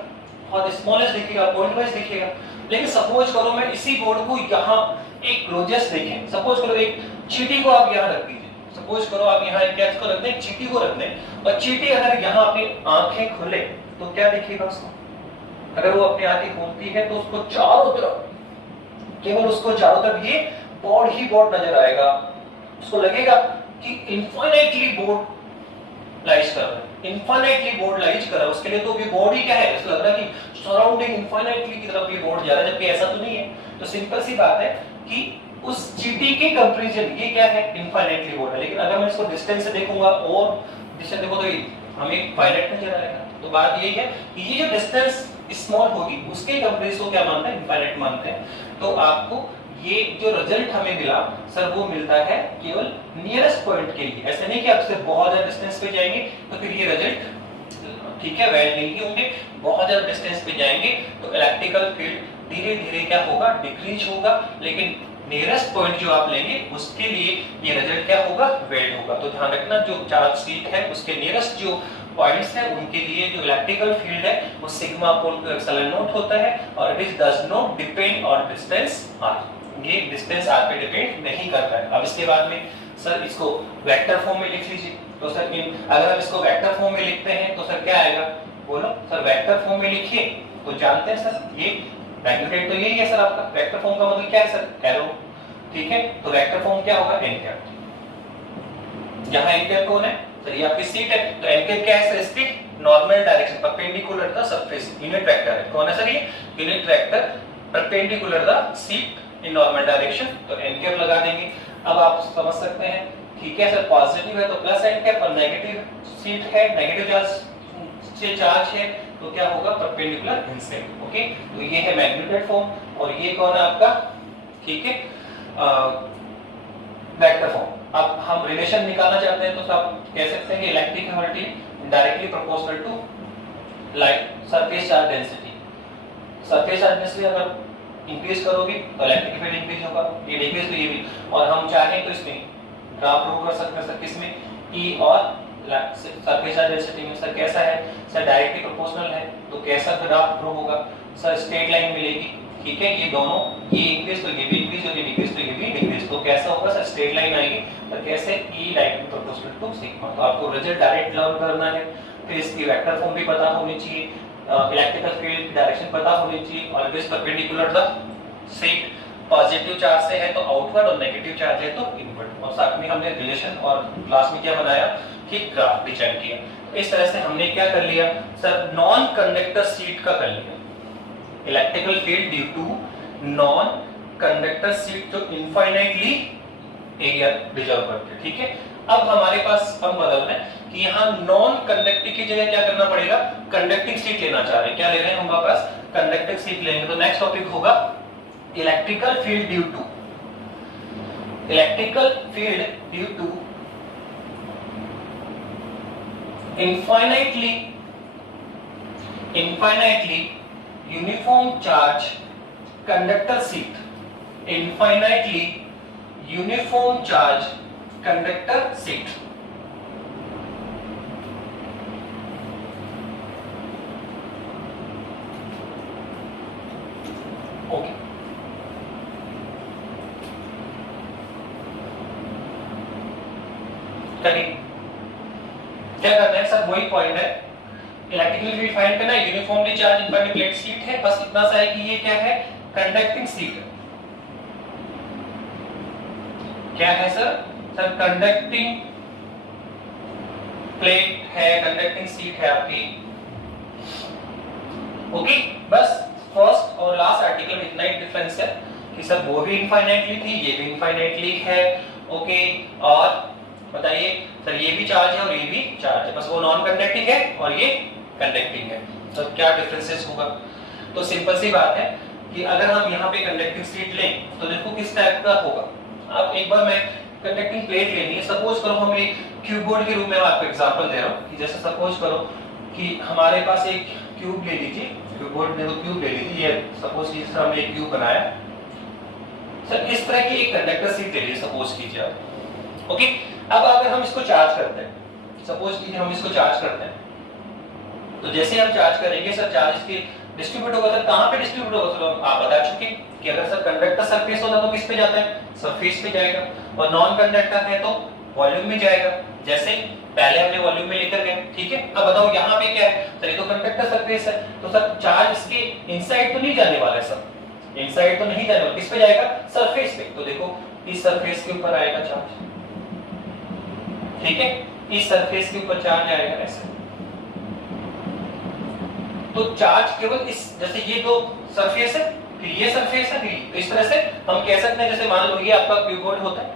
बहुत स्मॉलेस्ट दिखेगा, पॉइंट वाइज दिखेगा। लेकिन सपोज करो मैं इसी बोर्ड को यहाँ एक क्लोजेस्ट देखें, सपोज करो एक चींटी को आप यहाँ रख दीजिए, सपोज करो आप यहाँ एक कैच को रख दें, चींटी को रख दें, और चींटी अगर यहाँ अपनी आंखें खोले तो क्या दिखेगा उसको। अगर वो अपनी आंखें खोलती है तो उसको चारों तरफ, केवल उसको चारों तरफ ये बोर्ड ही बोर्ड नजर आएगा। उसको लगेगा कि इनफाइनाइटली बोर्ड लाइज कर रहा है, इनफाइनाइटली बोर्ड लाइज कर रहा है, उसके लिए तो भी बोर्ड ही क्या है, उसको लग रहा है कि सराउंडिंग इनफाइनाइटली की तरफ ये बोर्ड जा रहा है, जबकि ऐसा तो नहीं है। तो सिंपल सी बात है कि उस चींटी के कंपैरिजन ये क्या है, इनफाइनाइटली बोर्ड है। लेकिन अगर मैं इसको डिस्टेंस से देखूंगा और डिस्टेंस देखो तो हमें फाइनाइट नजर आएगा। तो बात यही है कि ये जो डिस्टेंस स्मॉल होगी उसके कंपैरिजन को क्या मानते हैं, इनफाइनाइट मानते हैं। तो आपको ये जो रिजल्ट हमें मिला सर वो मिलता है केवल नियरेस्ट पॉइंट के लिए, ऐसे नहीं कि आप सिर्फ बहुत ज्यादा डिस्टेंस पे जाएंगे तो फिर ये रिजल्ट ठीक है वैलिड नहीं होंगे। बहुत ज्यादा डिस्टेंस पे जाएंगे तो इलेक्ट्रिकल फील्ड धीरे धीरे क्या होगा, डिक्रीज होगा। लेकिन नियरेस्ट पॉइंट जो आप लेंगे उसके लिए ये रिजल्ट क्या होगा, वैलिड होगा। तो ध्यान रखना जो चार्ज शीट है उसके नियरेस्ट जो पॉइंट्स है उनके लिए जो इलेक्ट्रिकल फील्ड है वो सिग्मा अपॉन एप्सिलॉन नॉट होता है, और it is does not depend on distance R. ये डिस्टेंस आर पे डिपेंड नहीं करता है। अब इसके बाद में सर इसको वेक्टर फॉर्म में लिख लीजिए। तो सर अगर हम इसको वेक्टर फॉर्म में लिखते हैं तो सर क्या आएगा, बोलो सर वेक्टर फॉर्म में लिखिए तो जानते हैं सर ये मैग्नीट्यूड तो यही है सर आपका। वेक्टर फॉर्म का मतलब क्या है सर, एरो, ठीक है। तो वेक्टर फॉर्म क्या होगा, एन कैप। यहाँ एन कैप कौन है सर, ये आपकी सीट है। तो एन कैप क्या है सर, इसकी normal direction perpendicular the surface, unit vector है। कौन है सर, ये unit vector perpendicular the seat in normal direction. तो एन कैप लगा देंगे। अब आप समझ सकते हैं, ठीक है सर, पॉजिटिव है तो प्लस एन कैप, और नेगेटिव सीट है, नेगेटिव चार्ज से चार्ज है तो क्या होगा, परपेंडिकुलर इनसाइड। ओके, तो ये है मैग्नीट्यूड फॉर्म और ये कौन है आपका, ठीक है, वेक्टर फॉर्म। अब हम रिलेशन निकालना चाहते हैं तो आप कह सकते हैं कि electric activity directly proportional to light surface charge density. Surface charge density अगर इंक्रीज करोगे तो इलेक्ट्रिक फील्ड इंक्रीज होगा, ये डिक्रीज तो ये भी। और हम चाहें तो इसमें ग्राफ ड्रॉ कर सकते हैं सर, किसमें, ई और सरफेस चार्ज डेंसिटी में। सर कैसा है सर, डायरेक्टली प्रोपोर्शनल है तो कैसा ग्राफ ड्रॉ होगा सर, स्ट्रेट लाइन मिलेगी, ठीक है। ये दोनों, ये इंक्रीज तो ये भी इंक्रीज और ये डिक्रीज तो ये भी डिक्रीज, तो कैसा होगा सर, स्ट्रेट लाइन आएगी। तो कैसे, E directly proportional to sigma. तो आपको रिजल्ट डायरेक्ट लर्न करना है, फिर इसकी वेक्टर फॉर्म भी पता होनी चाहिए, इलेक्ट्रिकल फील्ड की डायरेक्शन पता होनी चाहिए, और it is perpendicular the seat. Positive charge से है तो आउटवर्ड और नेगेटिव चार्ज है तो इनवर्ड। और साथ में हमने रिलेशन और क्लास में क्या बनाया कि ग्राफ डिजाइन किया। इस तरह से हमने क्या कर लिया सर, नॉन कंडक्टर सीट का कर लिया। Electrical field due to non conductor sheet जो इनफाइनाइटली एरिया रिजर्व करते हैं, ठीक है। अब हमारे पास हम बदल रहे हैं कि यहाँ नॉन कंडक्टिंग की जगह क्या करना पड़ेगा, कंडक्टिंग शीट लेना चाह रहे हैं। क्या ले रहे हैं हमारे पास, कंडक्टिंग शीट लेंगे। तो नेक्स्ट टॉपिक होगा electrical field due to infinitely uniform charge conductor sheet, infinitely uniform charge conductor sheet। Okay, चलिए क्या करना है सर, वही पॉइंट है, इलेक्ट्रिकल फील्ड फाइंड करना है, uniformly charge infinite plate sheet है, बस इतना सा है कि ये क्या है, कंडक्टिंग शीट है। क्या है सर, कंडक्टिंग प्लेट है, कंडक्टिंग शीट है आपकी। ओके, बस फर्स्ट और लास्ट आर्टिकल में इतना ही डिफरेंस है कि सर वो भी इनफाइनाइटली थी, ये भी इनफाइनाइटली है। ओके, और बताइए सर ये भी चार्ज है और ये भी चार्ज है, बस वो नॉन कंडक्टिंग है और ये कंडक्टिंग है। तो क्या डिफरेंसेस होगा, तो सिंपल सी बात है कि अगर हम यहाँ पे कंडक्टिंग शीट लें तो देखो किस टाइप का होगा। आप एक बार मैं कंडक्टिंग प्लेट लेनी है, सपोज करो हम एक क्यूब बोर्ड के रूप में आपको एग्जांपल दे रहा हूँ कि जैसे सपोज करो कि हमारे पास एक क्यूब ले लीजिए, क्यूब बोर्ड में क्यूब ले लीजिए, सपोज कि सर हमने एक क्यूब बनाया, सर इस तरह की एक कंडक्टर शीट ले लीजिए सपोज कीजिए आप। ओके, अब अगर हम इसको चार्ज करते हैं, सपोज कीजिए हम इसको चार्ज करते हैं, तो जैसे हम चार्ज करेंगे सर चार्ज इसके डिस्ट्रीब्यूट होगा, सर कहां पे डिस्ट्रीब्यूट होगा, सर आप बता चुके कि अगर सर कंडक्टर सरफेस होता तो किस पे जाता है, सरफेस पे जाएगा, और नॉन कंडक्टर है तो वॉल्यूम में जाएगा, जैसे पहले हमने वॉल्यूम में लेकर गए, ठीक है। अब बताओ यहाँ पे क्या है, सर ये तो कंडक्टर सरफेस है, तो सर चार्ज इसके इनसाइड तो नहीं जाने वाला है सर, इनसाइड तो नहीं जाने वाला, किस पे जाएगा, सरफेस पे। तो देखो इस सरफेस के ऊपर आएगा चार्ज, ठीक है, इस सरफेस के ऊपर चार्ज आएगा ऐसे। तो चार्ज केवल इस, जैसे ये दो सरफेस है, फिर ये सरफेस है, फिर इस तरह से हम कह सकते हैं, जैसे मान लो ये आपका क्यूब बोर्ड होता है,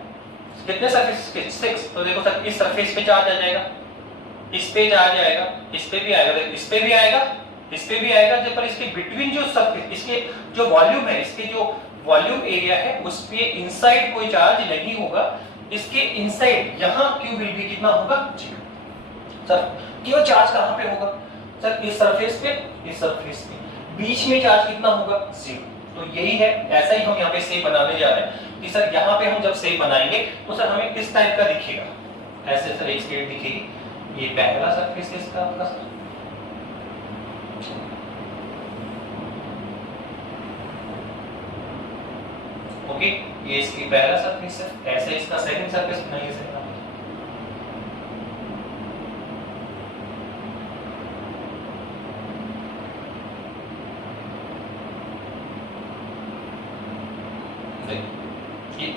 कितने सरफेस के 6, तो देखो सर इस सरफेस पे चार्ज आ जाएगा, इस पे चार्ज आएगा, इस पे भी आएगा, इस पे भी आएगा, इस पे भी आएगा, जब पर इसके बिटवीन जो सरफेस, इसके जो वॉल्यूम है, इसके जो वॉल्यूम एरिया है उस पे इनसाइड कोई चार्ज नहीं होगा, इसके इनसाइड यहां क्यू विल बी कितना होगा, 0। सर केवल चार्ज कहां पे होगा, सर इस सरफेस पे, इस सरफेस पे, बीच में चार्ज कितना होगा, 0। तो यही है, ऐसा ही हम यहाँ पे शेप बनाने जा रहे हैं कि सर यहाँ पे हम जब शेप बनाएंगे तो सर हमें किस टाइप का दिखेगा, ऐसे सर एक स्केल दिखेगी, ये पहला सरफेस है इसका आपका सर, ओके, ये इसकी पहला सरफेस है, ऐसे इसका सेकंड सरफेस बनाइए सर।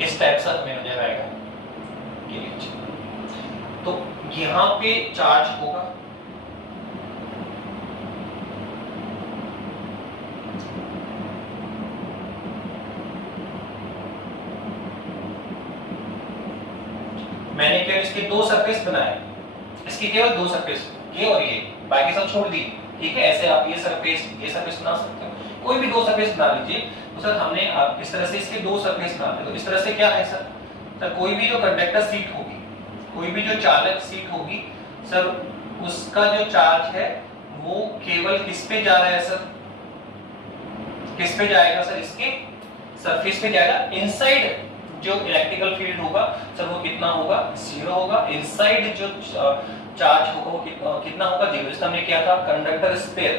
इस टाइप से हमें नजर आएगा, ये तो यहां पे चार्ज होगा, मैंने केवल इसके दो सरफेस बनाए, इसके केवल दो सरफेस, ये और ये, बाकी सब छोड़ दी, ठीक है। ऐसे आप ये सरफेस बना सकते हो, कोई भी दो सरफेस बना लीजिए। तो सर हमने आप इस तरह से इसके दो सरफेस बनाते, तो इस तरह से क्या है सर, कोई भी जो कंडक्टर शीट होगी, कोई भी जो चालक शीट होगी सर, उसका जो चार्ज है वो केवल किस पे जा रहा है सर, किस पे जाएगा सर, इसके सरफेस पे जाएगा। इनसाइड जो इलेक्ट्रिकल फील्ड होगा सर वो कितना होगा, 0 होगा। इनसाइड जो चार्ज होगा वो कितना होगा, 0। जैसे हमने किया था कंडक्टर स्फीयर,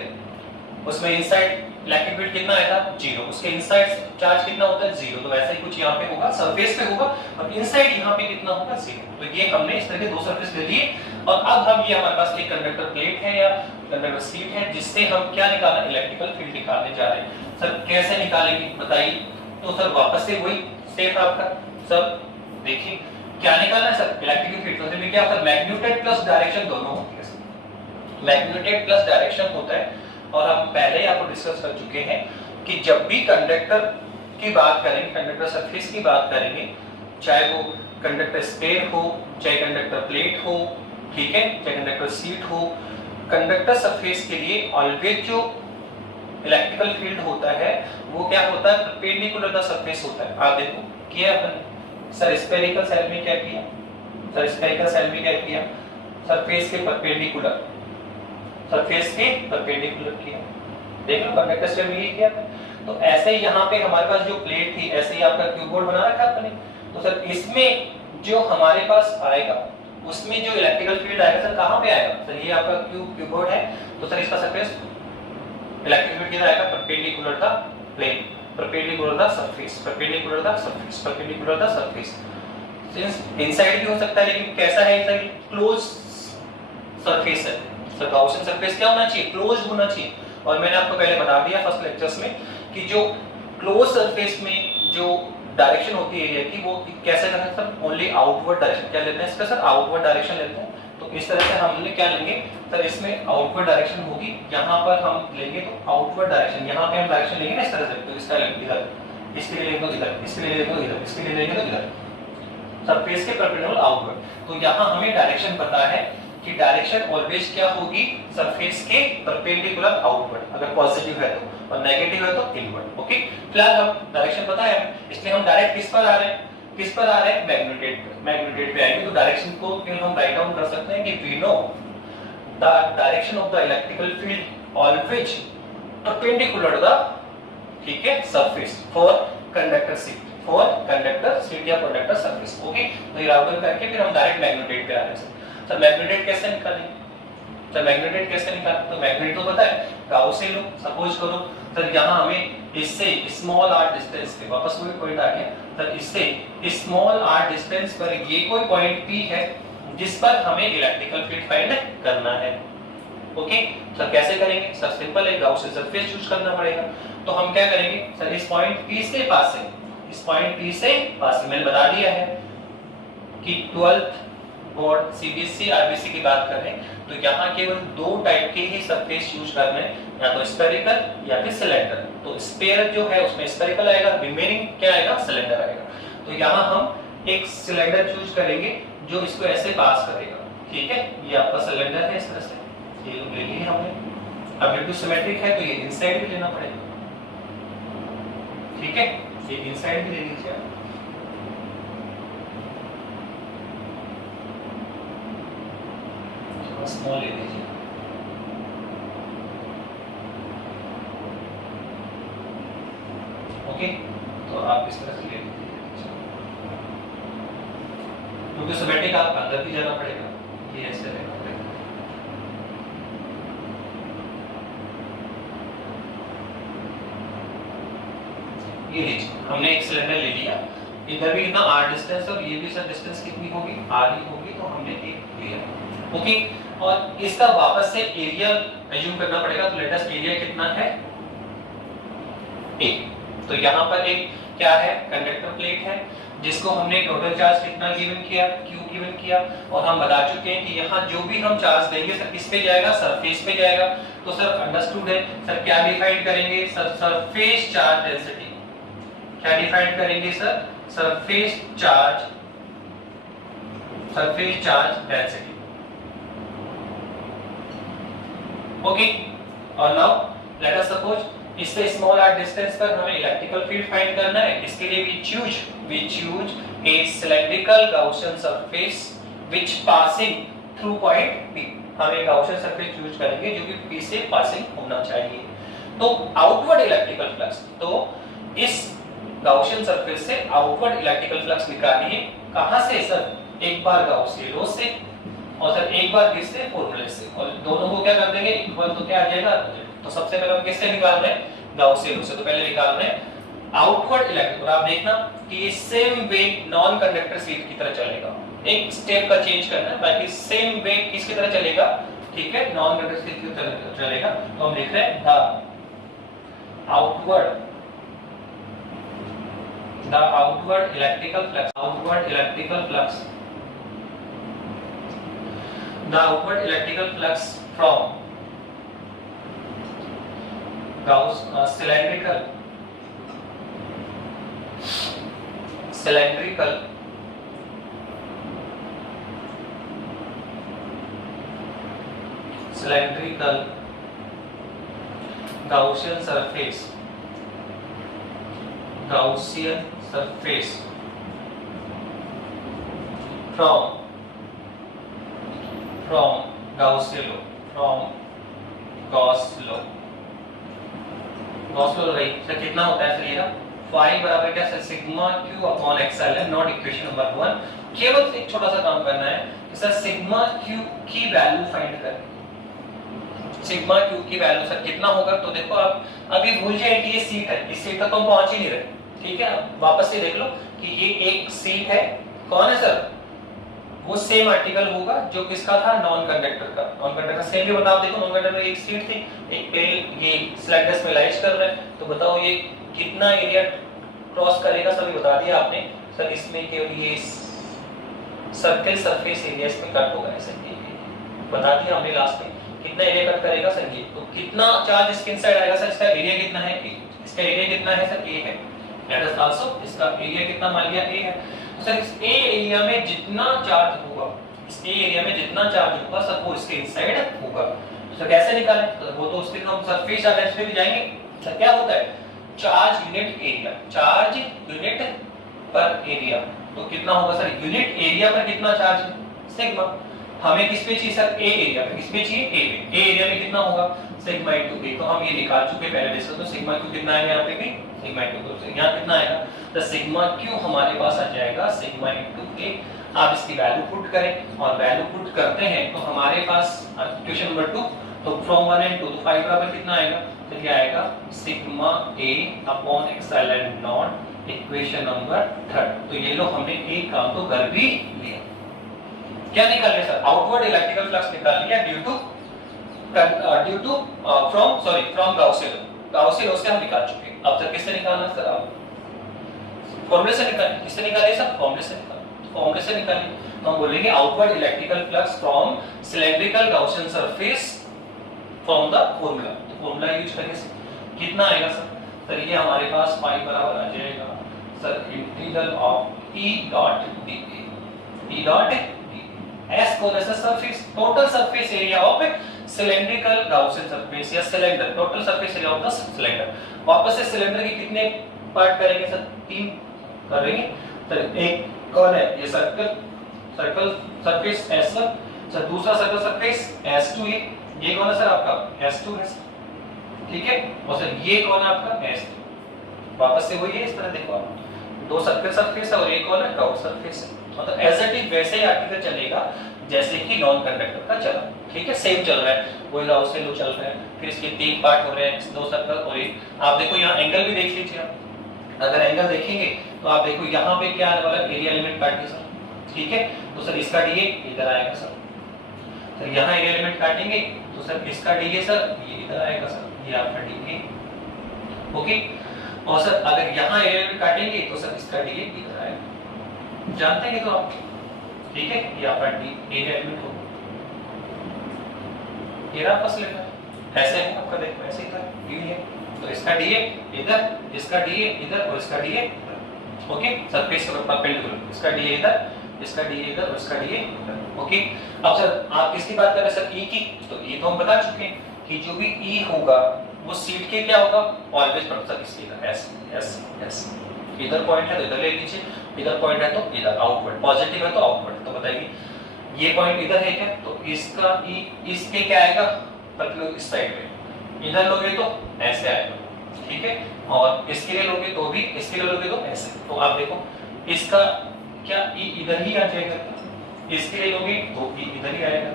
उसमें इनसाइड इलेक्ट्रिक फील्ड कितना आया था, 0, उसके इनसाइड चार्ज कितना होता है, 0। तो वैसा ही कुछ यहाँ पे होगा, सरफेस पे होगा, और इनसाइड यहाँ पे कितना होगा, 0। तो ये हमने इस तरह के दो सरफेस ले लिए, और अब हम ये हमारे पास एक कंडक्टर प्लेट है या कंडक्टर शीट है, जिससे हम क्या निकालना, इलेक्ट्रिकल फील्ड निकालने जा रहे हैं। सर कैसे निकालेंगे बताइए, तो सर वापस से वही स्टेप आपका, सर देखिए क्या निकालना है सर, इलेक्ट्रिकल फील्ड। तो इसमें क्या होता है, मैग्नीट्यूड प्लस डायरेक्शन दोनों होती है, मैग्नीट्यूड प्लस डायरेक्शन होता है। और हम पहले ही आपको डिस्कस कर चुके हैं कि जब भी कंडक्टर की बात करेंगे, कंडक्टर सरफेस की बात करेंगे, चाहे वो कंडक्टर स्पेयर हो, चाहे कंडक्टर प्लेट हो, ठीक है, चाहे कंडक्टर सीट हो, कंडक्टर सरफेस के लिए ऑलवेज जो इलेक्ट्रिकल फील्ड होता है वो क्या होता है, परपेंडिकुलर द सरफेस होता है। आप देखो किया अपन सर स्फेरिकल सेल में क्या किया, सर स्फेरिकल सेल में क्या किया, सरफेस के परपेंडिकुलर, सरफेस के परपेंडिकुलर किया, देख लो कंडक्टर सेल में ये किया। तो ऐसे ही यहाँ पे हमारे पास जो प्लेट थी, ऐसे ही आपका क्यूबोर्ड बना रखा है अपने, तो सर इसमें जो हमारे पास आएगा उसमें जो इलेक्ट्रिकल फील्ड आएगा सर कहाँ पे आएगा, सर ये आपका क्यूबोर्ड है, तो सर इसका सरफेस इलेक्ट्रिक फील्ड किधर आएगा, perpendicular the plane, perpendicular the surface, perpendicular the surface, perpendicular the surface. Since inside भी हो सकता है, लेकिन कैसा है इनसाइड, क्लोज सरफेस है। सर गाउसियन सरफेस क्या होना चाहिए, क्लोज होना चाहिए। और मैंने आपको पहले बता दिया फर्स्ट लेक्चर्स में कि जो क्लोज सरफेस में जो डायरेक्शन होती है एरिया की, वो कैसे करते हैं सर, ओनली आउटवर्ड डायरेक्शन। क्या लेते हैं इसका सर, आउटवर्ड डायरेक्शन लेते हैं। तो इस तरह से हमने क्या लेंगे सर, इसमें आउटवर्ड डायरेक्शन होगी, यहाँ पर हम लेंगे तो आउटवर्ड डायरेक्शन, यहाँ पे हम डायरेक्शन लेंगे ना इस तरह से, तो इसका लेंगे इधर, इसके लिए लेंगे इधर, इसके लिए लेंगे इधर, इसके लिए लेंगे तो इधर, सरफेस के परपेंडिकुलर आउटवर्ड। तो यहाँ हमें डायरेक्शन पता है कि डायरेक्शन ऑलवेज क्या होगी, सरफेस के परपेंडिकुलर आउटवर्ड, अगर पॉजिटिव है तो, और नेगेटिव है तो इनवर्ड। ओके, फिलहाल हम डायरेक्शन पता है, इसलिए हम डायरेक्ट किस पर आ रहे हैं, किस पर आ रहे हैं, मैग्नेटेड पे, मैग्नेटेड पे आएंगे। तो डायरेक्शन को फिर हम राइट डाउन कर सकते हैं कि we know the direction of the electrical field always perpendicular the, ठीक है, surface for conductor sheet, for conductor sheet या कंडक्टर सरफेस। ओके, तो ये राउंड करके फिर हम डायरेक्ट मैग्नेटेड पे आ रहे हैं। सर मैग्नेटेड कैसे निकालें, सर मैग्नेटेड कैसे निकालें, तो मैग्नेट तो पता है, गाउस से लो, सपोज करो सर यहाँ हमें इससे स्मॉल r डिस्टेंस पे, वापस वही पॉइंट आ गया सर, इससे स्मॉल r डिस्टेंस पर ये कोई पॉइंट P है जिस पर हमें इलेक्ट्रिकल फील्ड फाइंड करना है। ओके सर, कैसे करेंगे सर, सिंपल है, गाउस से सरफेस चूज करना पड़ेगा। तो हम क्या करेंगे सर, इस पॉइंट P से पास से, इस पॉइंट P से पास से, मैंने बता दिया है कि 12th बोर्ड सीबीएसई आरबीसी की बात करें तो यहाँ केवल दो टाइप के ही सरफेस यूज करने हैं, या तो स्फेरिकल या फिर सिलेंडर। तो स्फेयर जो है उसमें स्फेरिकल आएगा, रिमेनिंग क्या आएगा, सिलेंडर आएगा। तो यहाँ हम एक सिलेंडर चूज करेंगे जो इसको ऐसे पास करेगा, ठीक है, ये आपका सिलेंडर है इस तरह से, ये ले लिया हमने। अब ये सिमेट्रिक है तो ये इनसाइड भी लेना पड़ेगा, ठीक है, ये इनसाइड भी ले लीजिए। स्मॉल ले लीजिए, ओके, तो आप इस तरह से ले लीजिए, क्योंकि सिमेट्रिक आप अंदर भी जाना पड़ेगा, ये ऐसे लेना पड़ेगा। ये लीजिए, हमने एक सिलेंडर ले लिया, इधर भी कितना r डिस्टेंस और ये भी सर डिस्टेंस कितनी होगी, r ही होगी, तो हमने एक लिया। ओके, और इसका वापस से एरिया एज्यूम करना पड़ेगा। तो लेटेस्ट एरिया कितना है, A। तो यहाँ पर एक क्या है, कंडक्टर प्लेट है जिसको हमने टोटल चार्ज कितना गिवन किया, Q गिवन किया, और हम बता चुके हैं कि यहाँ जो भी हम चार्ज देंगे सर किस पे जाएगा, सरफेस पे जाएगा। तो सर अंडरस्टूड है सर, क्या डिफाइन करेंगे सर, सरफेस चार्ज डेंसिटी। क्या डिफाइन करेंगे sir, surface charge, surface charge density. Okay, और नाउ लेट अस सपोज इससे स्मॉल r डिस्टेंस पर हमें इलेक्ट्रिकल फील्ड फाइंड करना है। इसके लिए we choose a cylindrical Gaussian surface which passing through point P। हम एक Gaussian surface चूज करेंगे जो कि P से पासिंग होना चाहिए। तो आउटवर्ड इलेक्ट्रिकल फ्लक्स, तो इस Gaussian surface से आउटवर्ड इलेक्ट्रिकल फ्लक्स निकालिए, कहां से सर, एक बार गाउस के लॉ से, और सर एक बार किससे, फॉर्मूले से, और दोनों को क्या कर देंगे इक्वल, तो क्या आ जाएगा। तो सबसे पहले हम किससे निकाल रहे हैं, गाउस से लॉ से। तो पहले निकाल रहे हैं आउटवर्ड इलेक्ट्रिक, और आप देखना कि ये same way non conductor seat की तरह चलेगा, एक स्टेप का चेंज करना है, बाकी सेम वे किसकी तरह चलेगा, ठीक है, नॉन कंडक्टर सीट की तरह चलेगा। तो हम लिख रहे हैं the outward electrical flux, outward electrical flux, the outward electrical flux from Gauss cylindrical cylindrical Gaussian surface from Gauss law भाई सर कितना होता है सर ये फाई बराबर क्या sir sigma Q upon epsilon not equation number 1। केवल एक छोटा सा काम करना है कि सर सिग्मा क्यू की वैल्यू फाइंड करें। सिग्मा क्यू की वैल्यू सर कितना होगा, तो देखो आप अभी भूल जाए कि ये सीट है, इस सीट तक तो हम पहुंच ही नहीं रहे, ठीक है। वापस से देख लो कि ये एक सीट है, कौन है सर, वो सेम आर्टिकल होगा जो किसका था, नॉन कंडक्टर का। नॉन कंडक्टर सेम भी बताओ, देखो नॉन कंडक्टर एक सीट थी, एक पे ये स्लाइडर्स में लाइज कर रहा है, तो बताओ ये कितना एरिया क्रॉस करेगा, सभी बता दिया आपने सर। इसमें केवल ये सर्कल सरफेस एरिया इसमें कट होगा, ऐसे बता दिया हमने लास्ट में, कितना एरिया कट करेगा सर ये, तो कितना चार्ज इसके इनसाइड आएगा सर, इसका एरिया कितना है, इसका एरिया कितना है सर, ए है। दैट इज आल्सो इसका एरिया कितना मान लिया, ए है। सर इस ए एरिया में जितना चार्ज होगा, इस ए एरिया में जितना चार्ज होगा सर वो इसके इनसाइड होगा। तो कैसे निकालें, तो वो तो उसके हम सरफेस चार्ज पे भी जाएंगे। सर क्या होता है, charge unit area, charge unit पर एरिया, तो कितना होगा सर, यूनिट एरिया पर कितना चार्ज है, सिग्मा। हमें किस पे चाहिए सर, ए एरिया पे, किस पे चाहिए, ए पे। ए एरिया में कितना होगा, सिग्मा इनटू ए, तो हम ये निकाल चुके पहले डिस्कस, तो सिग्मा क्यू कितना आएगा यहाँ पे भी, सिग्मा इनटू, तो यहाँ कितना आएगा, तो सिग्मा क्यू हमारे पास आ जाएगा सिग्मा इनटू ए। आप इसकी वैल्यू पुट करें, और वैल्यू पुट करते हैं तो हमारे पास इक्वेशन नंबर 2, तो फ्रॉम 1 एंड 2 तो 5 बराबर कितना आएगा, तो ये आएगा sigma A upon epsilon not equation number 3। तो ये लो हमने एक काम तो कर भी लिया। क्या निकाल लिया सर, आउटवर्ड इलेक्ट्रिकल फ्लक्स निकाल लिया due to from Gaussian law से हम निकाल चुके हैं। अब सर किससे निकालना सर, आप फॉर्मूले से निकालें, किससे निकाले सर, फॉर्मूले से निकालें, फॉर्मूले से निकालें। तो हम बोलेंगे outward electrical flux from cylindrical Gaussian surface from the formula. तो फॉर्मूला यूज करके कितना आएगा सर, ये हमारे पास पाई बराबर आ जाएगा sir integral of E dot dA, E dot dA, S कौन है sir, surface, total surface area of cylindrical Gaussian surface या cylinder, total surface area of the cylinder. वापस से सिलेंडर के कितने पार्ट करेंगे सर, 3 करेंगे। तो एक कौन है, ये सर्कल सरफेस S1 सर, दूसरा सर्कल सरफेस S2, ये कौन है सर आपका S2 है, ठीक है। और सर ये कौन है आपका S3, वापस से वही है, इस तरह देखो आप, 2 सर्कल सरफेस है और एक कौन है कर्व सरफेस है। मतलब एज इट इज वैसे ही आर्टिकल चलेगा जैसे कि नॉन कंडक्टर का चला, ठीक है, सेम चल रहा है, वही गाउस लॉ चल रहा है। फिर इसके 3 पार्ट हो रहे हैं, 2 सर्कल और एक, आप देखो यहाँ एंगल भी देख लीजिए आप, अगर एंगल देखेंगे तो आप देखो यहाँ पे क्या आने वाला, एरिया एलिमेंट काटिए सर, ठीक है। तो सर इसका डीए इधर आएगा सर, यहाँ एरिया एलिमेंट काटेंगे तो सर इसका डीए सर ये इधर आएगा सर, ये आपका डीए, ओके। और सर अगर यहाँ एरिया एलिमेंट काटेंगे तो सर इसका डीए इधर आएगा, जानते हैं तो आप, ठीक है। ये आपका डी एरिया एलिमेंट होगा, ये रहा आपका सिलेंडर, ऐसे है आपका, देखो ऐसे ही था, ये है, तो इसका डीए इधर, इसका डीए इधर और इसका डीए इधर, ओके। सरफेस के परपेंडिकुलर, इसका डीए इधर, इसका डीए इधर और इसका डीए इधर, ओके। अब सर आप किसकी बात कर रहे हैं सर, ई की, तो ई तो हम बता चुके हैं कि जो भी ई होगा वो सीट के क्या होगा, ऑलवेज सर इसके इधर एस एस एस, इधर पॉइंट है तो इधर ले लीजिए, इधर पॉइंट है तो इधर, आउटवर्ड पॉजिटिव है तो आउटवर्ड, तो बताइए ये पॉइंट इधर है क्या, तो इसका ई इसके क्या आएगा, मतलब इस साइड में, इधर लोगे तो ऐसे आएगा, ठीक है। और इसके लिए लोगे तो भी, इसके लिए लोगे तो ऐसे, तो आप देखो इसका क्या ई इधर ही आ जाएगा, इसके लिए लोगे तो ई इधर ही आएगा,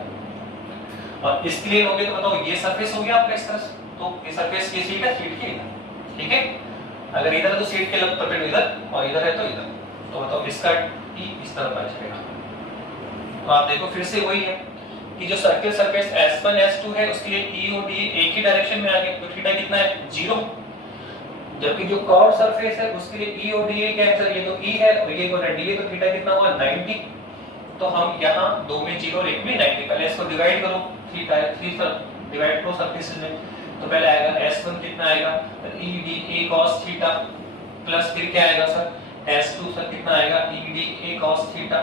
और इसके लिए लोगे तो बताओ ये सरफेस हो गया आपका इस तरह से, तो ये सरफेस की सीट है, सीट की इधर, ठीक है। अगर इधर है तो सीट के परपेंडिकुलर इधर, और इधर है तो इधर, तो बताओ इसका ई इस तरफ आ जाएगा। तो आप देखो फिर से वही है कि जो सर्कल सरफेस S1 S2 है उसके लिए E और D एक ही डायरेक्शन में आ गए, तो थीटा कितना है 0, जबकि जो कर्व सरफेस है उसके लिए E और D क्या है सर, ये तो E है और ये कौन है D है, तो थीटा कितना हुआ 90। तो हम यहाँ 2 में 0 और 1 में 90, पहले इसको डिवाइड करो, 3 सर डिवाइड करो सरफेस में, तो पहले आएगा S1 कितना आएगा E D A cos theta, plus फिर क्या आएगा सर S2 सर कितना आएगा E D A cos theta,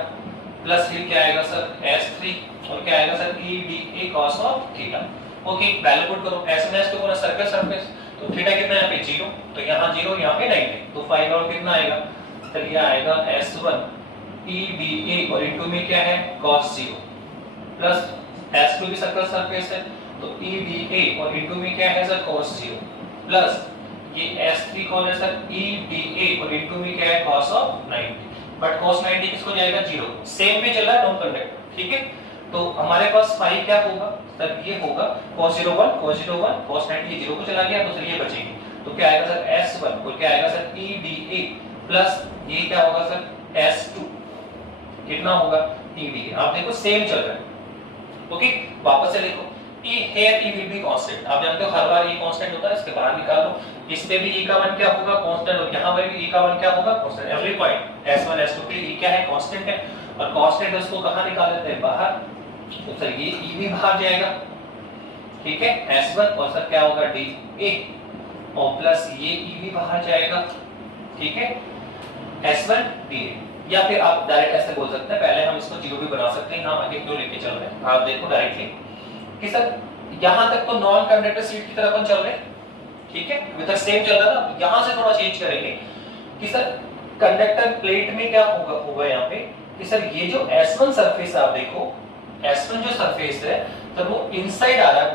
plus फिर क्या आएगा सर S3 और क्या आएगा sir EDA cos of theta. Okay value put करो S में S तो पूरा सर्कल सरफेस तो थीटा कितना है यहाँ पे 0 तो यहाँ 0 यहाँ पे 90 तो फाइंड आउट कितना आएगा सर ये आएगा S1 EDA और इनटू में क्या है cos 0 प्लस S2 भी सर्कल सरफेस है तो EDA और इनटू में क्या है सर cos 0 प्लस ये S3 कौन है सर EDA और इनटू में क्या है cos ऑफ 90 बट cos 90 किसको जाएगा 0 सेम पे चल रहा है नॉन कंडक्टर ठीक है तो हमारे पास फाई क्या होगा सर ये होगा cos 0 1 cos 90 0 को चला गया तो सर ये बचेगी तो क्या आएगा सर S1 और क्या आएगा सर EDA प्लस ये क्या होगा सर S2 कितना होगा EDA आप देखो सेम चल रहा है ओके वापस से लिखो E here E will be constant आप जानते हो हर बार E कांस्टेंट होता है इसके बाहर निकाल लो इस पे भी E का मान क्या होगा कांस्टेंट और यहां पर भी E का मान क्या होगा constant every point S1 S2 के लिए E क्या है कांस्टेंट है और कांस्टेंट है उसको कहां निकाल लेते हैं बाहर तो सर ये E भी बाहर जाएगा ठीक है S1 और सर क्या होगा DA और प्लस ये E भी बाहर जाएगा ठीक है S1 DA या फिर आप डायरेक्ट ऐसे बोल सकते हैं पहले हम इसको 0 भी बना सकते हैं यहां आगे क्यों लेके चल रहे हैं आप देखो डायरेक्टली कि सर यहां तक तो नॉन कंडक्टर सीट की तरफ अपन चल रहे हैं ठीक है अभी तक सेम चल रहा था यहां से थोड़ा चेंज करेंगे कि सर कंडक्टर प्लेट में क्या होगा यहां पे कि सर ये जो S1 सरफेस आप देखो S1 जो सरफेस है तो वो इनसाइड आ रहा है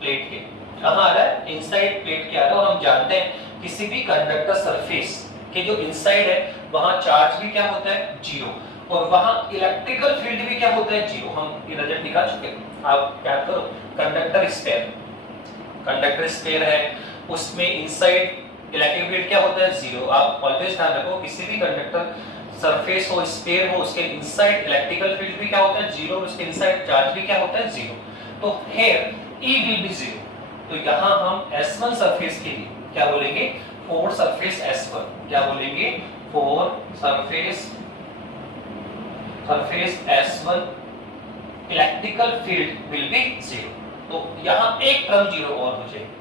प्लेट के कहां आ रहा है इनसाइड प्लेट के आ रहा है और हम जानते हैं किसी भी कंडक्टर सरफेस के जो इनसाइड है वहां चार्ज भी क्या होता है 0 और वहां इलेक्ट्रिकल फील्ड भी क्या होता है 0 हम ये रिजल्ट निकाल चुके हैं आप क्या करो कंडक्टर स्फीयर है उसमें इनसाइड इलेक्ट्रिक फील्ड क्या होता है 0 आप ऑलवेज ध्यान रखो किसी भी कंडक्टर सरफेस हो स्फीयर हो उसके इनसाइड इलेक्ट्रिकल फील्ड भी क्या होता है 0 और उसके इनसाइड चार्ज भी क्या होता है 0 तो here E will be 0 तो यहां हम S1 सरफेस के लिए क्या बोलेंगे फॉर सरफेस S1 क्या बोलेंगे for surface S1 electrical field will be 0 तो यहां एक टर्म 0 और हो जाएगी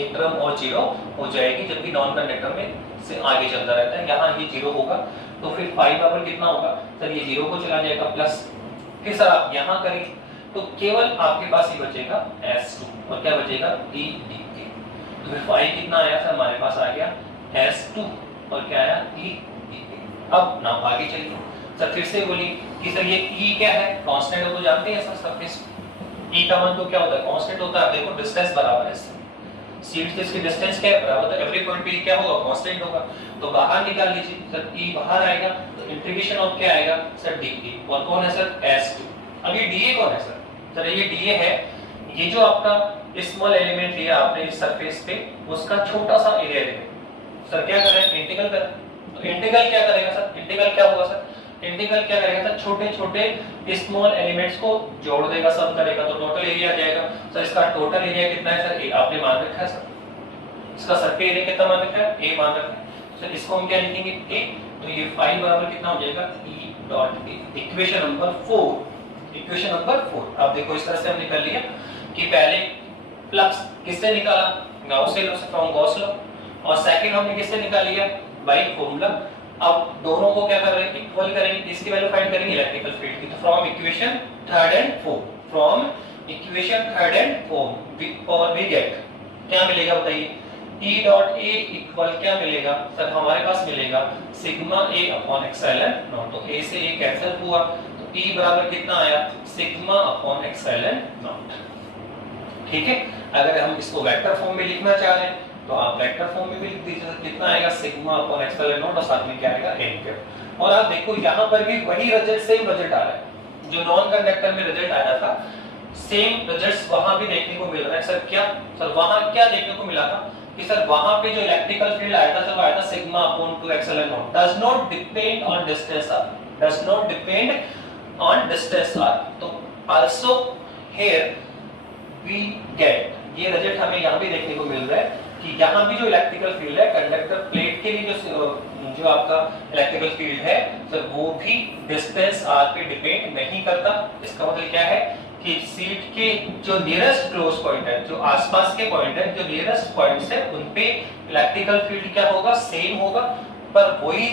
एक टर्म और 0 हो जाएगी जबकि नॉन कंडक्टर में से आगे चलता रहता है यहां ये 0 होगा तो फिर फाई बराबर कितना होगा सर ये 0 को चला जाएगा प्लस फिर सर आप यहां करें तो केवल आपके पास ही बचेगा S2 और क्या बचेगा EDA तो फिर फाई कितना आया सर हमारे पास आ गया S2 और क्या आया EDA अब ना आगे चलिए सर फिर से बोलिए कि सर ये E क्या है कांस्टेंट है तो जानते हैं सर सरफेस E का मान तो क्या होता है कांस्टेंट होता है देखो डिस्टेंस बराबर है सीट से इसकी डिस्टेंस क्या है बराबर है एवरी पॉइंट पे क्या होगा कांस्टेंट होगा तो बाहर निकाल लीजिए सर E बाहर आएगा तो इंटीग्रेशन ऑफ क्या आएगा सर DA और कौन है सर S2 अब ये DA कौन है सर ये DA है ये जो आपका स्मॉल एलिमेंट लिया आपने इस सरफेस पे उसका छोटा सा एरिया लेंगे सर क्या करें इंटीग्रल करें तो इंटीग्रल क्या करेगा सर इंटीग्रल क्या होगा सर इंटीग्रल क्या करेगा सर छोटे-छोटे स्मॉल एलिमेंट्स को जोड़ देगा सम करेगा तो टोटल एरिया आ जाएगा सर इसका टोटल एरिया कितना है सर आपने मान रखा है सर इसका सर्कल एरिया कितना मान रखा है a मान रखा है सर इसको हम क्या लिखेंगे a तो ये फाई बराबर कितना हो जाएगा E dot a equation number 4 आप देखो इस तरह से हमने कर लिया कि पहले फ्लक्स किससे निकाला गाउस लॉ से फ्रॉम गॉस लॉ और सेकंड हमने किससे निकाल लिया बाय फार्मूला अब दोनों को क्या कर रहे हैं इक्वल करेंगे इसकी वैल्यू फाइंड करेंगे इलेक्ट्रिकल फील्ड की तो from equation third and fourth और वी गेट क्या मिलेगा बताइए E डॉट A इक्वल क्या मिलेगा सर हमारे पास मिलेगा sigma A upon epsilon not तो A से A कैंसिल हुआ तो E बराबर कितना आया सिग्मा अपॉन एप्सिलॉन नॉट ठीक है अगर हम इसको वेक्टर फॉर्म में लिखना चाह रहे हैं तो आप वेक्टर फॉर्म में भी लिख दीजिए कितना आएगा सिग्मा अपॉन एप्सिलॉन नॉट और साथ में क्या आएगा n कैप और आप देखो यहां पर भी वही रिजल्ट सेम रिजल्ट आ रहा है जो नॉन कंडक्टर में रिजल्ट आया था सेम रिजल्ट्स वहां भी देखने को मिल रहा है सर वहां क्या देखने को मिला था कि सर वहां पे जो इलेक्ट्रिकल फील्ड आया था सर वो आया था sigma upon 2 epsilon not does not depend on distance r तो आल्सो हियर वी गेट ये रिजल्ट हमें यहां भी देखने को मिल रहा है कि यहां भी जो इलेक्ट्रिकल फील्ड है कंडक्टर प्लेट के लिए जो आपका इलेक्ट्रिकल फील्ड है सर वो भी डिस्टेंस r पे डिपेंड नहीं करता इसका मतलब क्या है कि सीट के जो नियरेस्ट क्लोज पॉइंट है जो आसपास के पॉइंट है जो नियरेस्ट पॉइंट्स है उन पे इलेक्ट्रिकल फील्ड क्या होगा सेम होगा पर वही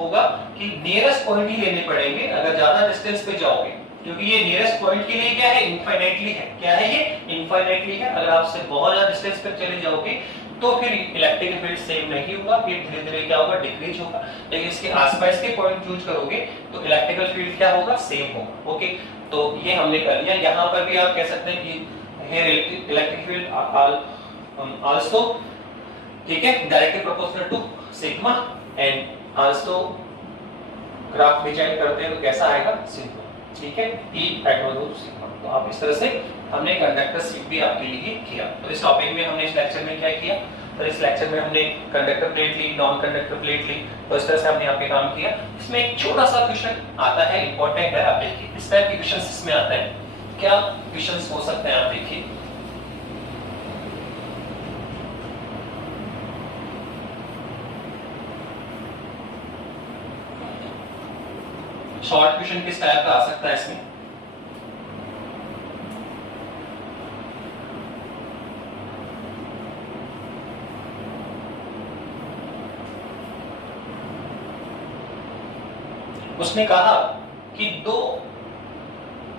होगा कि नियरेस्ट पॉइंट ही लेने पड़ेंगे अगर ज्यादा डिस्टेंस पे जाओगे, क्योंकि ये नियरेस्ट पॉइंट के लिए क्या है, इनफाइनाइटली है। क्या है ये, इनफाइनाइटली है। अगर आपसे बहुत ज्यादा डिस्टेंस पे चले जाओगे तो फिर इलेक्ट्रिक फील्ड सेम नहीं होगा, फिर धीरे धीरे क्या होगा, डिक्रीज होगा। लेकिन इसके आसपास के पॉइंट चूज करोगे तो इलेक्ट्रिकल फील्ड क्या होगा, सेम होगा। ओके, तो ये हमने कर लिया। यहाँ पर भी आप कह सकते हैं कि here electric field also, ठीक है, directly proportional to sigma, and also graph design करते हैं तो कैसा आएगा, सिग्मा, ठीक है, E = सिग्मा। तो आप इस तरह से हमने कंडक्टर शिप भी आपके लिए किया। तो इस टॉपिक में हमने इस लेक्चर में क्या किया, तो इस लेक्चर में हमने कंडक्टर प्लेट ली, नॉन कंडक्टर प्लेट ली, तो इस तरह से हमने यहाँ पे काम किया। इसमें एक छोटा सा क्वेश्चन आता है, इंपॉर्टेंट है, आप देखिए इस टाइप के क्वेश्चंस इसमें आता है। क्या क्वेश्चंस हो सकते हैं, आप देखिए। शॉर्ट क्वेश्चन किस टाइप का आ सकता है इसमें, उसने कहा कि दो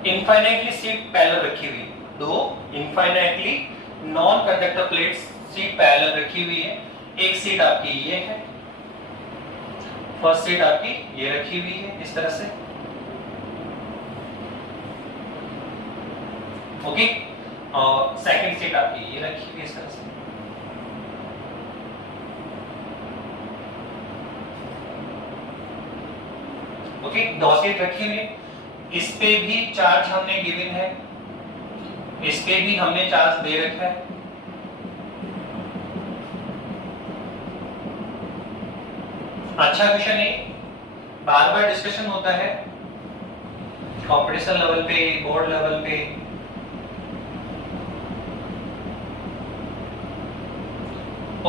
इनफाइनाइटली सीट पैरेलल रखी हुई, दो infinitely non conductor plate seat parallel रखी हुई है। एक सीट आपकी ये है, फर्स्ट सीट आपकी ये रखी हुई है इस तरह से, ओके, और सेकंड सीट आपकी ये रखी हुई है इस तरह से। ओके, दो सीट रखी हुई है, इस पे भी चार्ज हमने गिवन है, इस पे भी हमने चार्ज दे रखा है। अच्छा क्वेश्चन है, बार बार डिस्कशन होता है कंपटीशन लेवल पे, बोर्ड लेवल पे।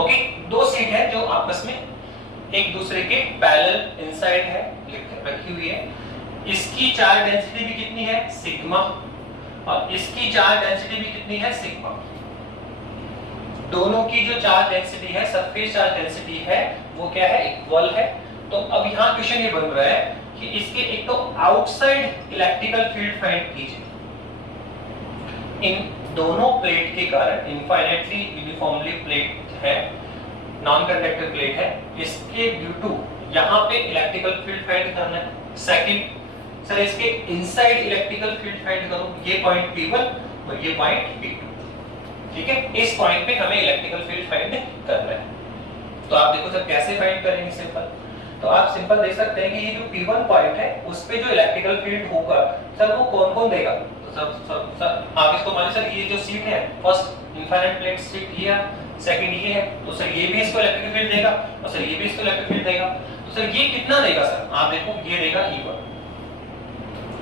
ओके, दो सीट है जो आपस में एक दूसरे के पैरेलल इनसाइड है, रखी हुई है। इसकी चार्ज डेंसिटी भी कितनी है, सिग्मा, और इसकी चार्ज डेंसिटी भी कितनी है, सिग्मा। दोनों की जो चार्ज डेंसिटी है, सरफेस चार्ज डेंसिटी है, वो क्या है, इक्वल है। तो अब यहाँ क्वेश्चन ये बन रहा है कि इसके एक तो आउटसाइड इलेक्ट्रिकल फील्ड फाइंड कीजिए। इन दोनों प्लेट के कारण इनफाइनाइटली यूनिफॉर्मली प्लेट है, नॉन कंडक्टर प्लेट है, इसके ड्यू टू यहाँ पे इलेक्ट्रिकल फील्ड फाइंड करना है। सेकंड, सर इसके इनसाइड इलेक्ट्रिकल फील्ड फाइंड करो, ये पॉइंट P1 और ये पॉइंट P2, ठीक है, इस पॉइंट पे हमें इलेक्ट्रिकल फील्ड फाइंड करना है। तो आप देखो सर कैसे फाइंड करेंगे, सिंपल। तो आप सिंपल देख सकते हैं कि ये जो P1 पॉइंट है उस पे जो इलेक्ट्रिकल फील्ड होगा सर वो कौन कौन देगा। तो सर आप इसको मान, सर ये जो सीट है फर्स्ट इनफाइनाइट प्लेट सीट ये है, सेकंड ये है, तो सर ये भी इसको इलेक्ट्रिक फील्ड देगा और सर ये भी इसको इलेक्ट्रिक फील्ड देगा। तो सर ये कितना देगा, सर आप देखो ये देगा E1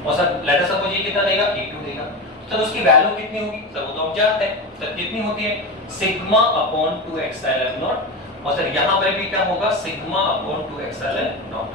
और सर लेट अस सपोज ये कितना देगा, E2 देगा। सर उसकी वैल्यू कितनी होगी, सर वो तो हम जानते हैं, सर कितनी होती है, सिग्मा अपॉन 2 एप्सिलॉन नॉट, और सर यहाँ पर भी क्या होगा, सिग्मा अपॉन 2 एप्सिलॉन नॉट।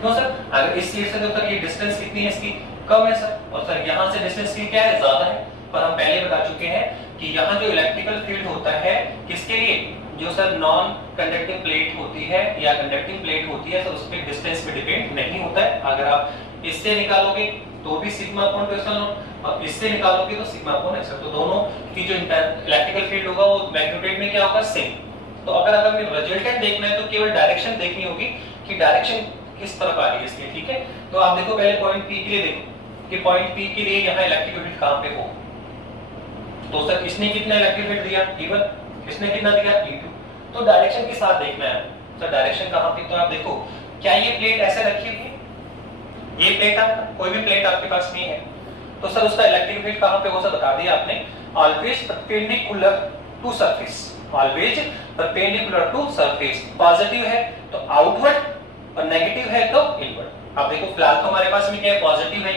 क्यों सर, अगर इस सीट से तो सर ये डिस्टेंस कितनी है, इसकी कम है सर, और सर यहाँ से डिस्टेंस की क्या है, ज्यादा है। पर हम पहले बता चुके हैं कि यहाँ जो इलेक्ट्रिकल फील्ड होता है किसके लिए, जो सर नॉन कंडक्टिंग प्लेट होती है या कंडक्टिंग प्लेट होती है, सर उस पे डिस्टेंस पे डिपेंड नहीं होता है। अगर आप इससे निकालोगे तो भी सिग्मा अपॉन 2 एप्सिलॉन नॉट, और इससे निकालोगे तो सिग्मा अपॉन एप्सिलॉन, तो दोनों की जो इलेक्ट्रिकल फील्ड होगा वो मैग्नीट्यूड में क्या होगा, सेम। तो अगर हमें रिजल्टेंट देखना है तो केवल डायरेक्शन देखनी होगी कि डायरेक्शन किस तरफ आ रही है इसकी, ठीक है। तो आप देखो पहले पॉइंट P के लिए देखो कि पॉइंट P के लिए यहाँ इलेक्ट्रिक फील्ड कहाँ पे हो। तो सर इसने कितना इलेक्ट्रिक फील्ड दिया, E1, इसने कितना दिया, E2। तो डायरेक्शन के साथ देखना है सर, डायरेक्शन कहाँ पे। तो आप देखो क्या ये प्लेट ऐसे रखी हुई है, ये प्लेट आपका, कोई भी प्लेट आपके पास नहीं है, तो सर उसका इलेक्ट्रिक फील्ड कहाँ पे हो, सर बता दिया आपने, always perpendicular to surface, always perpendicular to surface. Positive है तो आउटवर्ड और नेगेटिव है तो इनवर्ड। अब देखो फिलहाल तो हमारे पास में क्या है, पॉजिटिव है,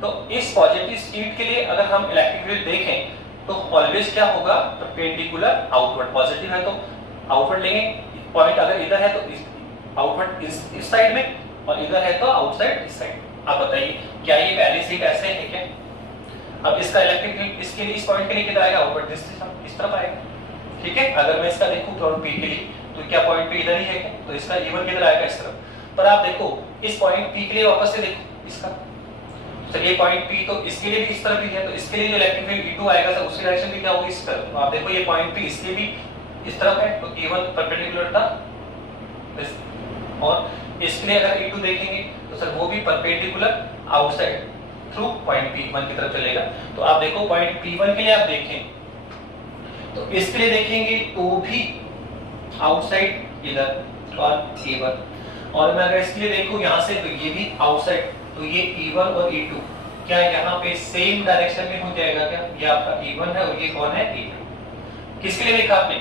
तो इस पॉजिटिव सीट के लिए अगर हम इलेक्ट्रिक फील्ड देखें तो ऑलवेज क्या होगा, परपेंडिकुलर आउटवर्ड। पॉजिटिव है तो आउटवर्ड लेंगे, पॉइंट अगर इधर है तो आउटवर्ड इस साइड में, और इधर है तो आउटसाइड इस साइड। आप बताइए क्या ये पहली सीट ऐसे है क्या। अब इसका इलेक्ट्रिक फील्ड इसके लिए, इस पॉइंट के लिए किधर आएगा, आउटवर्ड इस तरफ आएगा, ठीक है। अगर मैं इसका देखूं पॉइंट P के लिए तो क्या पॉइंट P इधर ही है क्या, तो इसका E1 किधर आएगा, इस तरफ। पर आप देखो इस पॉइंट P के लिए वापस से देखो इसका, तो ये पॉइंट P तो इसके लिए भी इस तरफ ही है, तो इसके लिए जो इलेक्ट्रिक फील्ड E2 आएगा सर उसकी डायरेक्शन भी क्या होगी इस तरफ। तो आप देखो ये पॉइंट P इसके भी इस तरफ है, तो E1 परपेंडिकुलर था और इसके लिए अगर E2 देखेंगे तो सर वो भी perpendicular outside through point P1 की तरफ चलेगा। तो आप देखो पॉइंट P1 के लिए आप देखें तो इसके लिए देखेंगे तो भी आउटसाइड इधर और E1, और मैं अगर इसके लिए देखूं यहां से तो ये भी आउटसाइड, तो ये E1 और E2 क्या यहाँ पे सेम डायरेक्शन में हो जाएगा क्या? ये आपका E1 है और ये कौन है? E2। किसके लिए देखा आपने?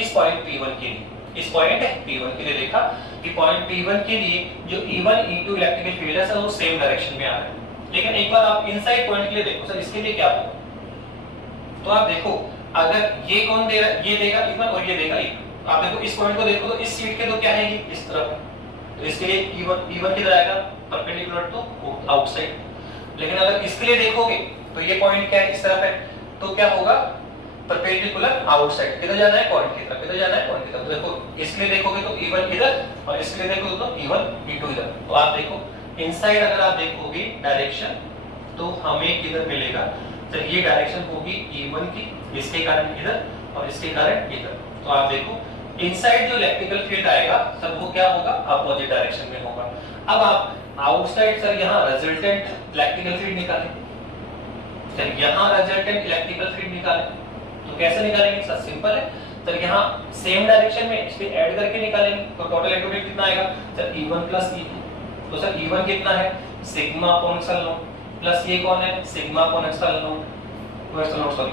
इस पॉइंट P1 के लिए, इस पॉइंट P1 के लिए देखा कि पॉइंट P1 के लिए जो E1 E2 इलेक्ट्रिकल फील्ड है सर वो सेम डायरेक्शन में आ रहा है। लेकिन एक बार आप इनसाइड पॉइंट के लिए देखो सर, इसके लिए क्या होगा? तो आप देखो अगर ये कौन दे रहा है, ये देगा E1 और ये देगा E2। आप देखो इस पॉइंट को देखो तो इस सीट के तो क्या है ये इस तरफ है, तो इसके लिए E1 किधर आएगा? परपेंडिकुलर तो आउटसाइड। लेकिन अगर इसके लिए देखोगे तो ये पॉइंट क्या है? इस तरफ है, तो क्या होगा? Perpendicular outside. किधर जाना है? पॉइंट की तरफ। किधर जाना है? पॉइंट की तरफ। तो देखो इसके लिए देखोगे तो E1 इधर और इसके लिए देखोगे तो E1 E2 इधर। तो आप देखो इनसाइड अगर आप देखोगे डायरेक्शन तो हमें किधर मिलेगा? तो ये डायरेक्शन होगी E1 की, इसके कारण इधर और इसके कारण इधर। तो आप देखो इनसाइड जो इलेक्ट्रिकल फील्ड आएगा सर वो क्या होगा? अपोजिट डायरेक्शन में होगा। अब आप आउटसाइड सर यहाँ रिजल्टेंट इलेक्ट्रिकल फील्ड निकालें, सर यहाँ रिजल्टेंट इलेक्ट्रिकल फील्ड निकालें तो कैसे निकालेंगे सर? सिंपल है सर, यहाँ सेम डायरेक्शन में इसके ऐड करके निकालेंगे तो टोटल इलेक्ट्रिक फील्ड कितना आएगा सर? E1 plus E2। तो सर E1 कितना है? Sigma upon epsilon not plus ये कौन है? Sigma upon epsilon not, sorry,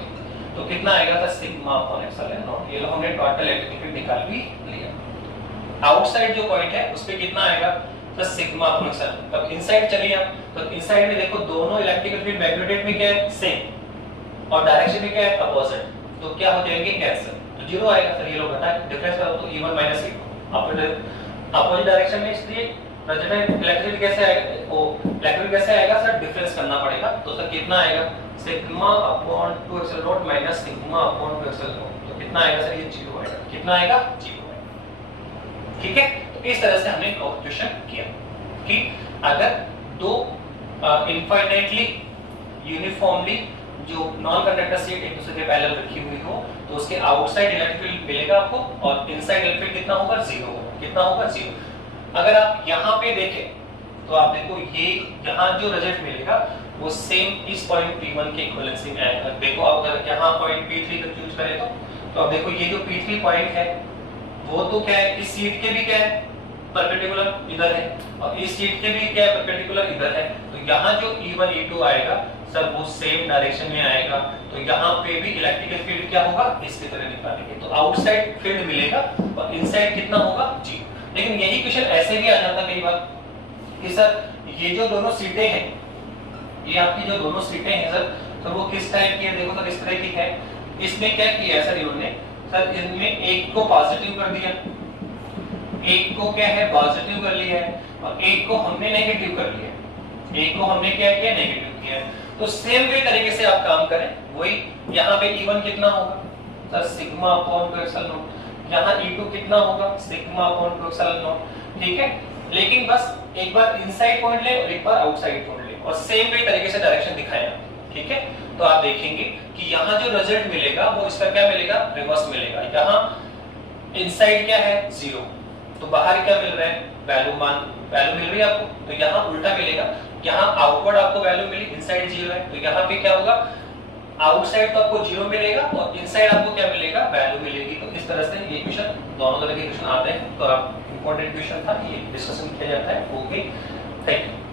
तो कितना आएगा sir? Sigma upon epsilon not. ये लो हमने टोटल इलेक्ट्रिक फील्ड निकाल भी लिया। आउटसाइड जो पॉइंट है उस पे कितना आएगा सर? Sigma upon epsilon. तब इनसाइड चलिए आप, तो इनसाइड में देखो दोनों इलेक्ट्रिकल फील्ड मैग्नेटिक में क्या है? सेम, और डायरेक्शन में क्या है? अपोजिट। तो क्या हो जाएंगे? कैंसिल, तो जीरो आएगा सर। ये लोग घटा डिफरेंस करो तो E1 minus E2 opposite direction में, इसलिए रिजल्टेंट इलेक्ट्रिक कैसे आएगा? वो इलेक्ट्रिक कैसे आएगा सर? डिफरेंस करना पड़ेगा। तो सर कितना आएगा? Sigma upon 2 epsilon not minus sigma upon 2 epsilon not. तो कितना आएगा सर? ये 0 आएगा। कितना आएगा? 0 आएगा। ठीक है, तो इस तरह से हमने कंक्लूजन किया कि अगर दो इनफाइनाइटली यूनिफॉर्मली जो नॉन कंडक्टर शीट एक दूसरे के पैरेलल रखी हुई हो तो उसके आउटसाइड इलेक्ट्रिक फील्ड मिलेगा आपको और इनसाइड इलेक्ट्रिक फील्ड कितना होगा? 0 होगा। कितना होगा? 0। अगर आप यहाँ पे देखें तो आप देखो ये यहाँ जो रिजल्ट मिलेगा वो सेम इस पॉइंट P1 के इक्विवेलेंसी में आएगा। देखो आप अगर यहाँ पॉइंट P3 का चूज करें तो आप देखो ये जो P3 पॉइंट है वो तो क्या है? इस शीट के भी क्या है? परपेंडिकुलर इधर है, और इस शीट के भी क्या है? परपेंडिकुलर इधर है। तो यहाँ जो E1 E2 आएगा सर वो सेम डायरेक्शन में आएगा, तो यहाँ पे भी इलेक्ट्रिकल फील्ड क्या होगा? इसकी तरह निकालेंगे तो आउटसाइड फील्ड मिलेगा और इनसाइड कितना होगा? 0। लेकिन यही क्वेश्चन ऐसे भी आ जाता कई बार कि सर ये जो दोनों सीटें हैं, ये आपकी जो दोनों सीटें हैं सर, तो वो किस टाइप की है? देखो सर इस तरह की है। इसमें क्या किया है सर इन्होंने? सर इनमें एक को पॉजिटिव कर दिया, एक को क्या है? पॉजिटिव कर लिया है, और एक को हमने नेगेटिव कर लिया है। एक को हमने क्या किया? नेगेटिव किया है। तो सेम वे तरीके से आप काम करें, वही यहाँ पे E1 कितना होगा sir? Sigma upon 2 epsilon not. यहाँ E2 कितना होगा? Sigma upon 2 epsilon not. ठीक है, लेकिन बस एक बार इनसाइड पॉइंट ले और एक बार आउटसाइड पॉइंट ले और सेम वे तरीके से डायरेक्शन दिखाया। ठीक है, तो आप देखेंगे कि यहाँ जो रिजल्ट मिलेगा वो इसका क्या मिलेगा? रिवर्स मिलेगा। यहाँ इनसाइड क्या है? 0, तो बाहर क्या मिल रहा है? वैल्यू मिल रही है आपको, तो यहाँ उल्टा मिलेगा। यहाँ आउटवर्ड आपको वैल्यू मिली, इनसाइड 0 है, तो यहाँ पे क्या होगा? आउटसाइड तो आपको 0 मिलेगा और इनसाइड आपको क्या मिलेगा? वैल्यू मिलेगी। तो इस तरह से ये क्वेश्चन, दोनों तरह के क्वेश्चन आते हैं, तो आप इंपॉर्टेंट क्वेश्चन था, ये डिस्कशन किया जाता है। Okay, thank you.